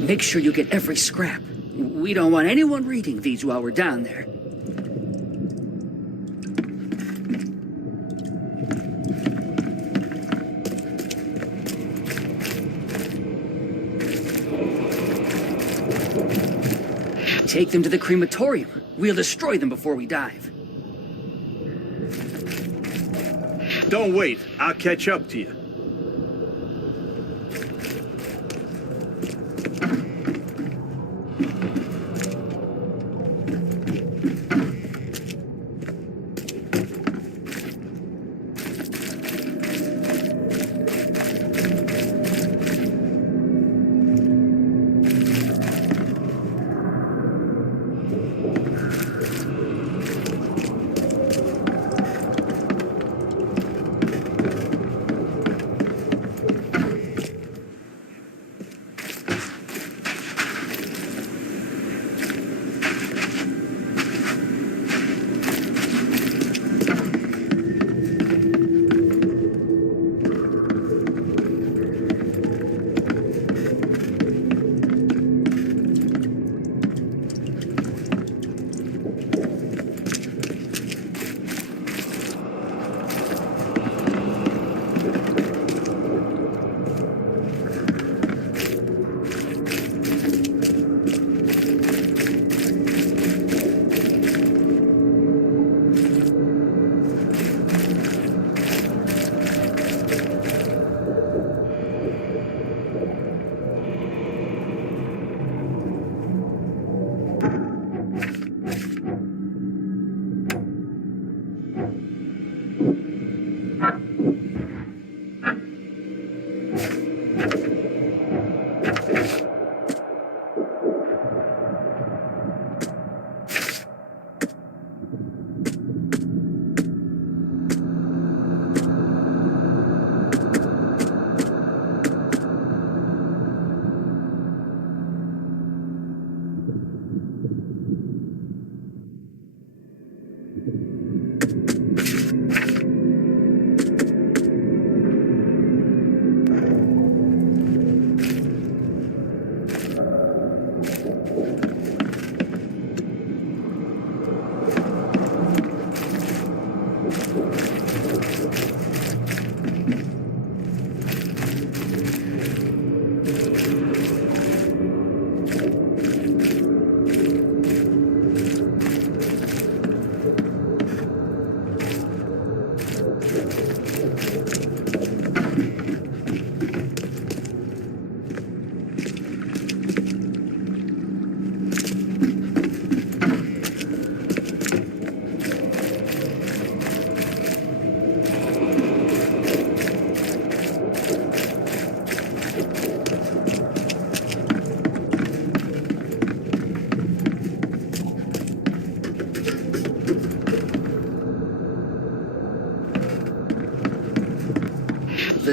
Make sure you get every scrap. We don't want anyone reading these while we're down there. Take them to the crematorium. We'll destroy them before we dive. Don't wait. I'll catch up to you.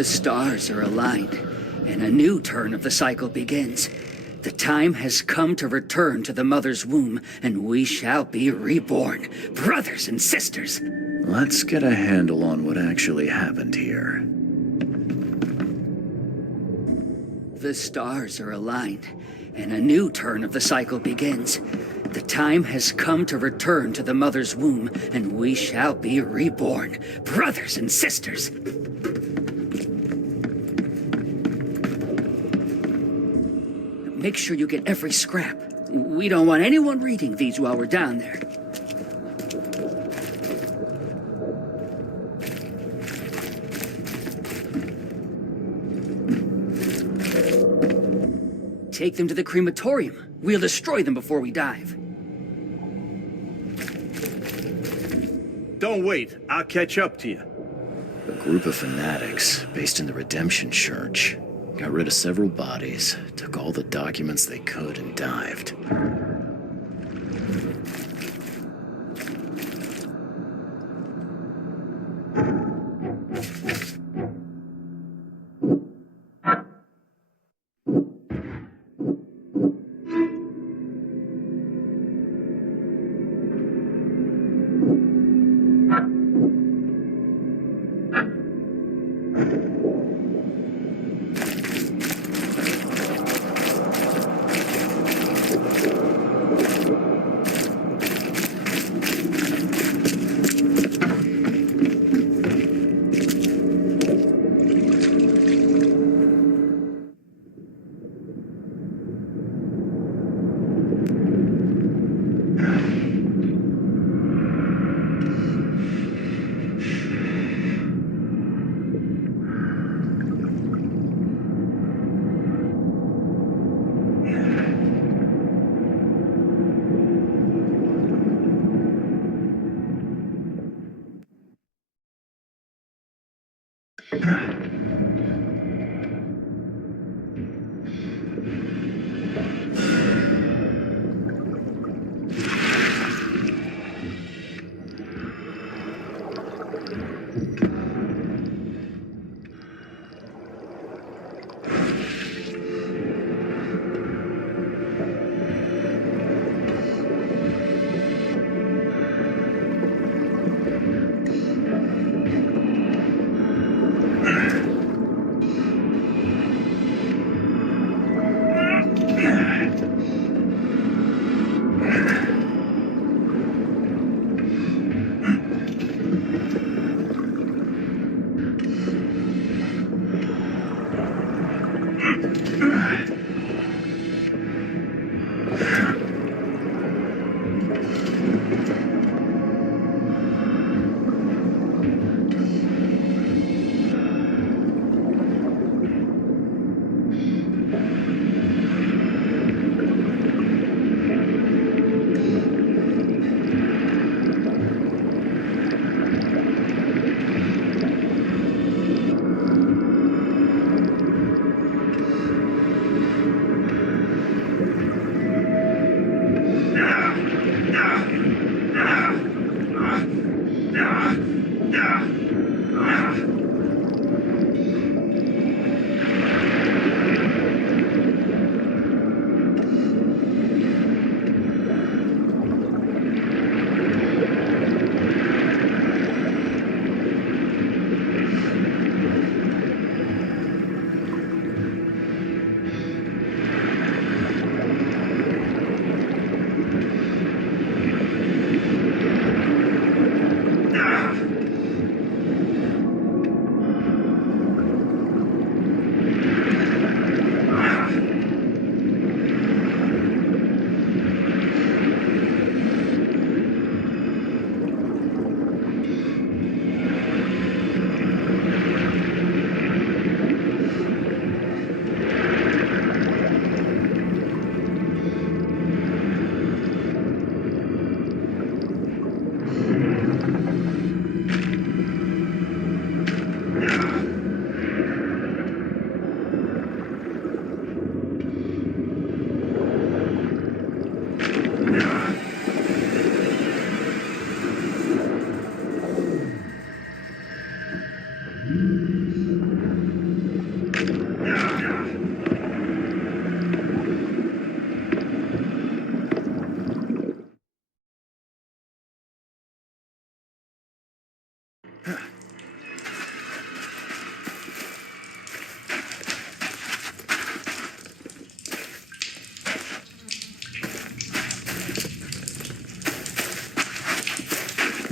The stars are aligned, and a new turn of the cycle begins. The time has come to return to the mother's womb, and we shall be reborn, brothers and sisters. Let's get a handle on what actually happened here. The stars are aligned, and a new turn of the cycle begins. The time has come to return to the mother's womb, and we shall be reborn, brothers and sisters. Make sure you get every scrap. We don't want anyone reading these while we're down there. Take them to the crematorium. We'll destroy them before we dive. Don't wait. I'll catch up to you. A group of fanatics based in the Redemption Church got rid of several bodies, took all the documents they could, and dived.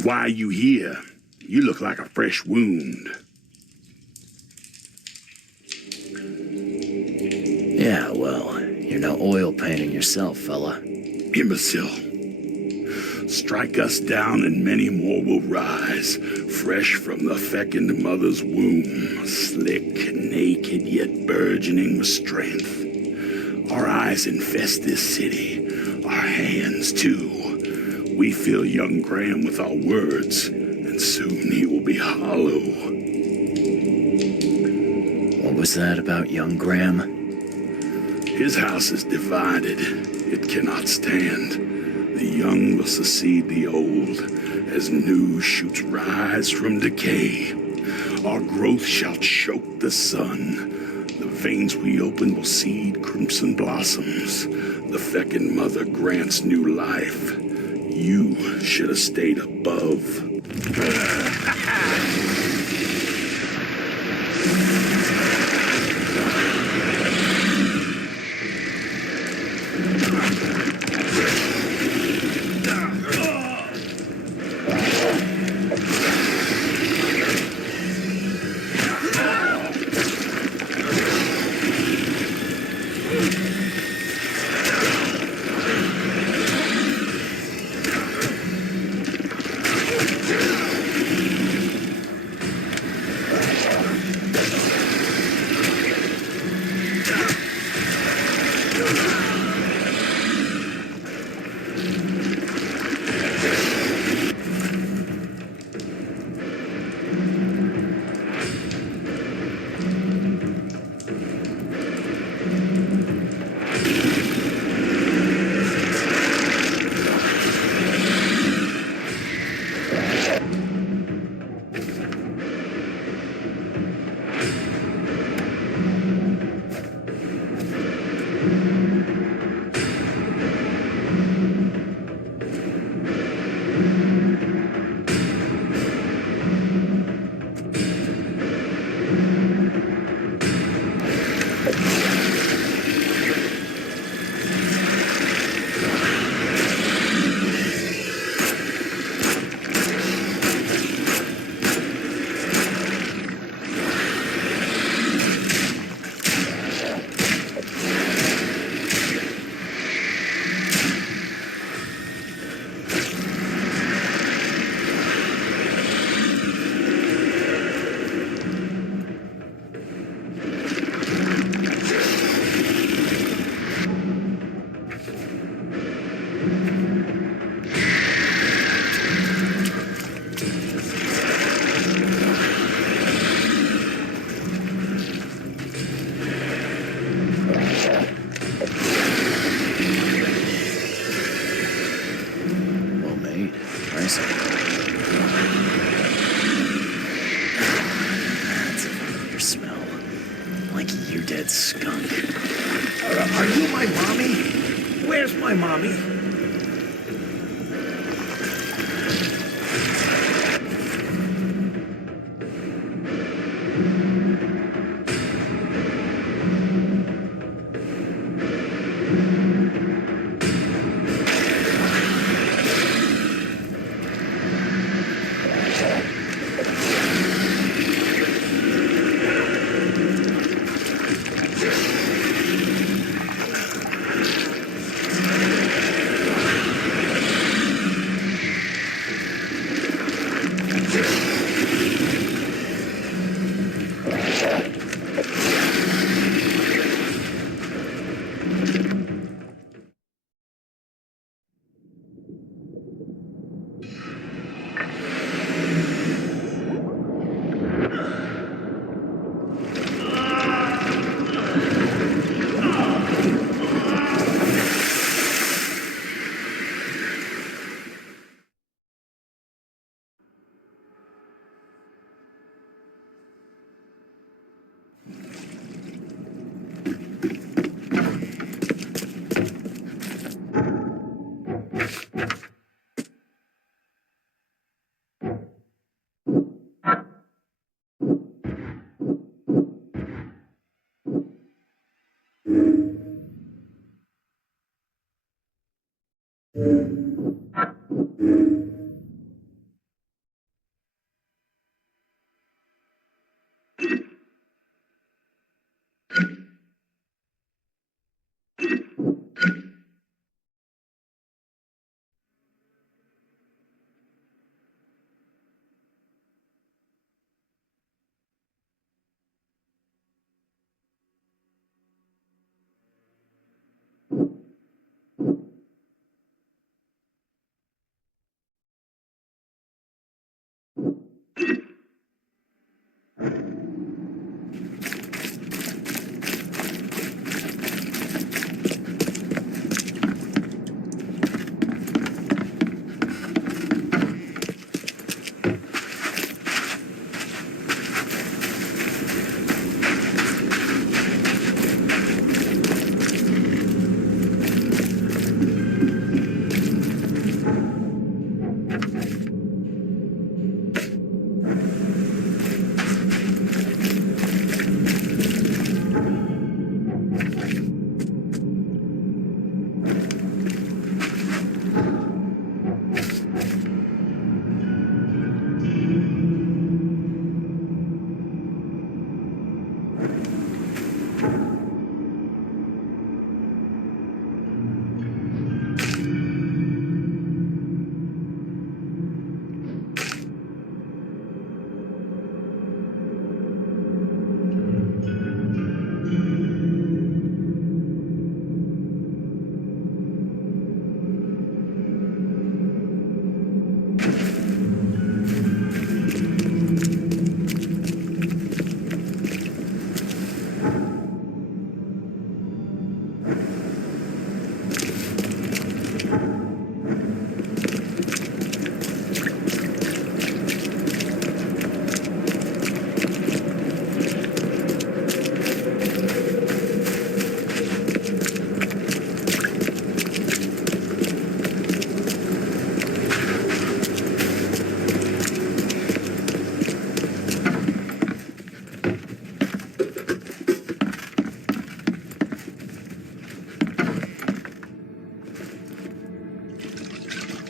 Why are you here? You look like a fresh wound. Yeah, well, you're no oil painting yourself, fella. Imbecile. Strike us down and many more will rise, fresh from the fecund mother's womb, slick, naked, yet burgeoning with strength. Our eyes infest this city, our hands too. We fill young Graham with our words, and soon he will be hollow. What was that about young Graham? His house is divided. It cannot stand. The young will succeed the old, as new shoots rise from decay. Our growth shall choke the sun. The veins we open will seed crimson blossoms. The fecund mother grants new life. You should have stayed above. That's a familiar smell. Like your dead skunk. Are you my mommy? Where's my mommy?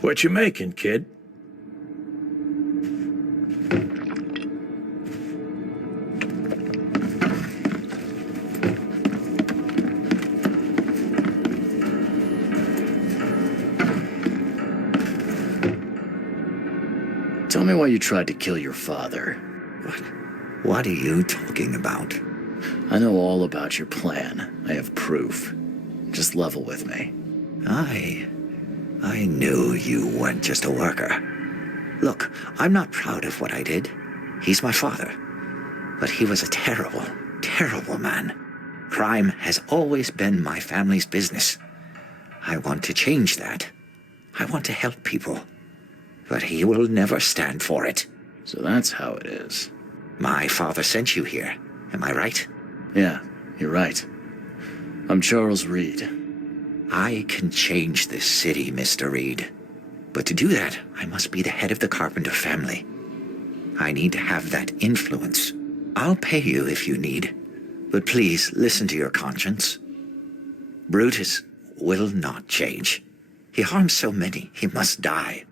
What you making, kid? Tell me why you tried to kill your father. What are you talking about? I know all about your plan. I have proof. Just level with me. I knew you weren't just a worker. Look, I'm not proud of what I did. He's my father. But he was a terrible, terrible man. Crime has always been my family's business. I want to change that. I want to help people. But he will never stand for it. So that's how it is. My father sent you here. Am I right? Yeah, you're right. I'm Charles Reed. I can change this city, Mr. Reed. But to do that, I must be the head of the Carpenter family. I need to have that influence. I'll pay you if you need. But please, listen to your conscience. Brutus will not change. He harmed so many, he must die.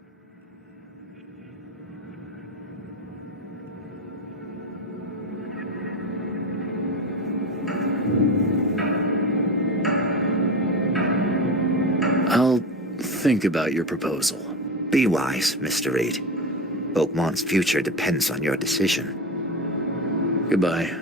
I'll think about your proposal. Be wise, Mr. Reed. Oakmont's future depends on your decision. Goodbye.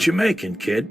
What you making, kid?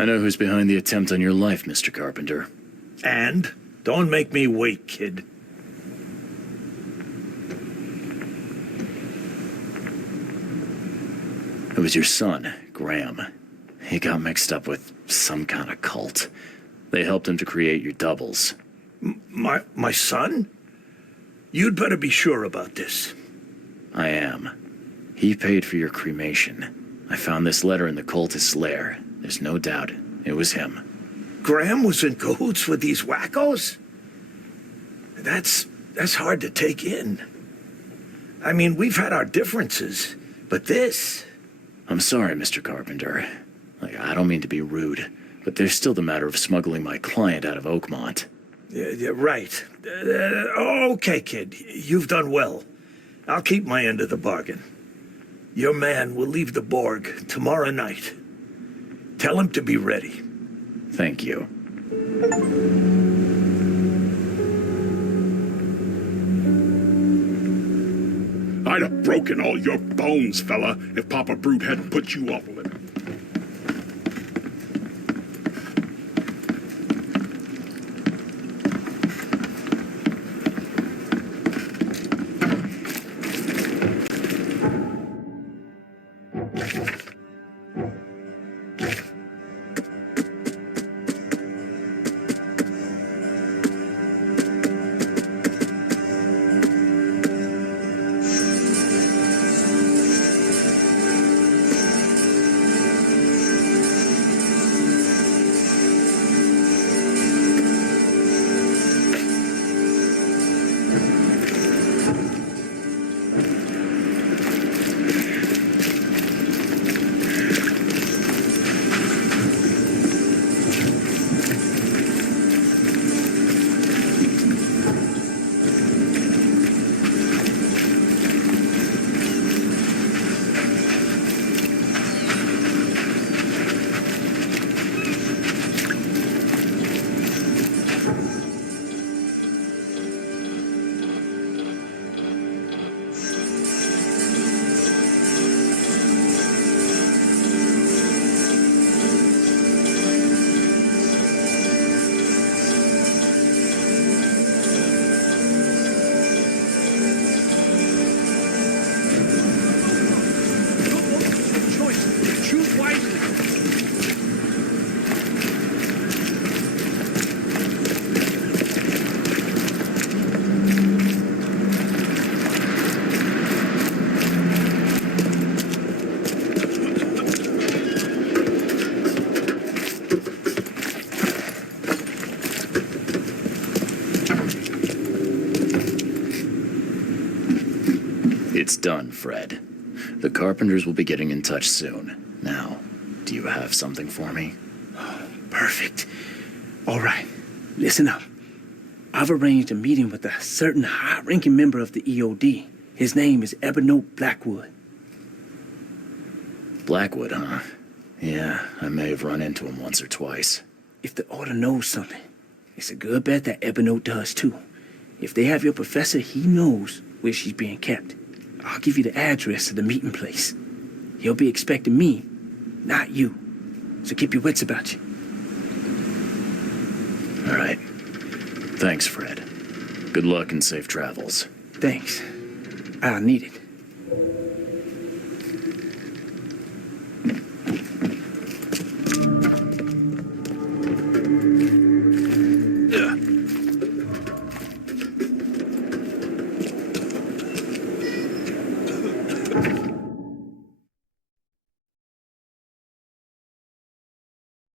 I know who's behind the attempt on your life, Mr. Carpenter. And don't make me wait, kid. It was your son, Graham. He got mixed up with some kind of cult. They helped him to create your doubles. My son? You'd better be sure about this. I am. He paid for your cremation. I found this letter in the cultist's lair. There's no doubt it was him. Graham was in cahoots with these wackos? That's hard to take in. I mean, we've had our differences, but this... I'm sorry, Mr. Carpenter. I don't mean to be rude, but there's still the matter of smuggling my client out of Oakmont. Yeah, right. Okay, kid. You've done well. I'll keep my end of the bargain. Your man will leave the Borg tomorrow night. Tell him to be ready. Thank you. I'd have broken all your bones, fella, if Papa Brute hadn't put you off a little. It's done, Fred. The Carpenters will be getting in touch soon. Now, do you have something for me? Perfect. All right, listen up. I've arranged a meeting with a certain high-ranking member of the EOD. His name is Ebony Blackwood. Blackwood, huh? Yeah, I may have run into him once or twice. If the Order knows something, it's a good bet that Ebony does too. If they have your professor, he knows where she's being kept. I'll give you the address of the meeting place. He'll be expecting me, not you. So keep your wits about you. All right. Thanks, Fred. Good luck and safe travels. Thanks. I'll need it.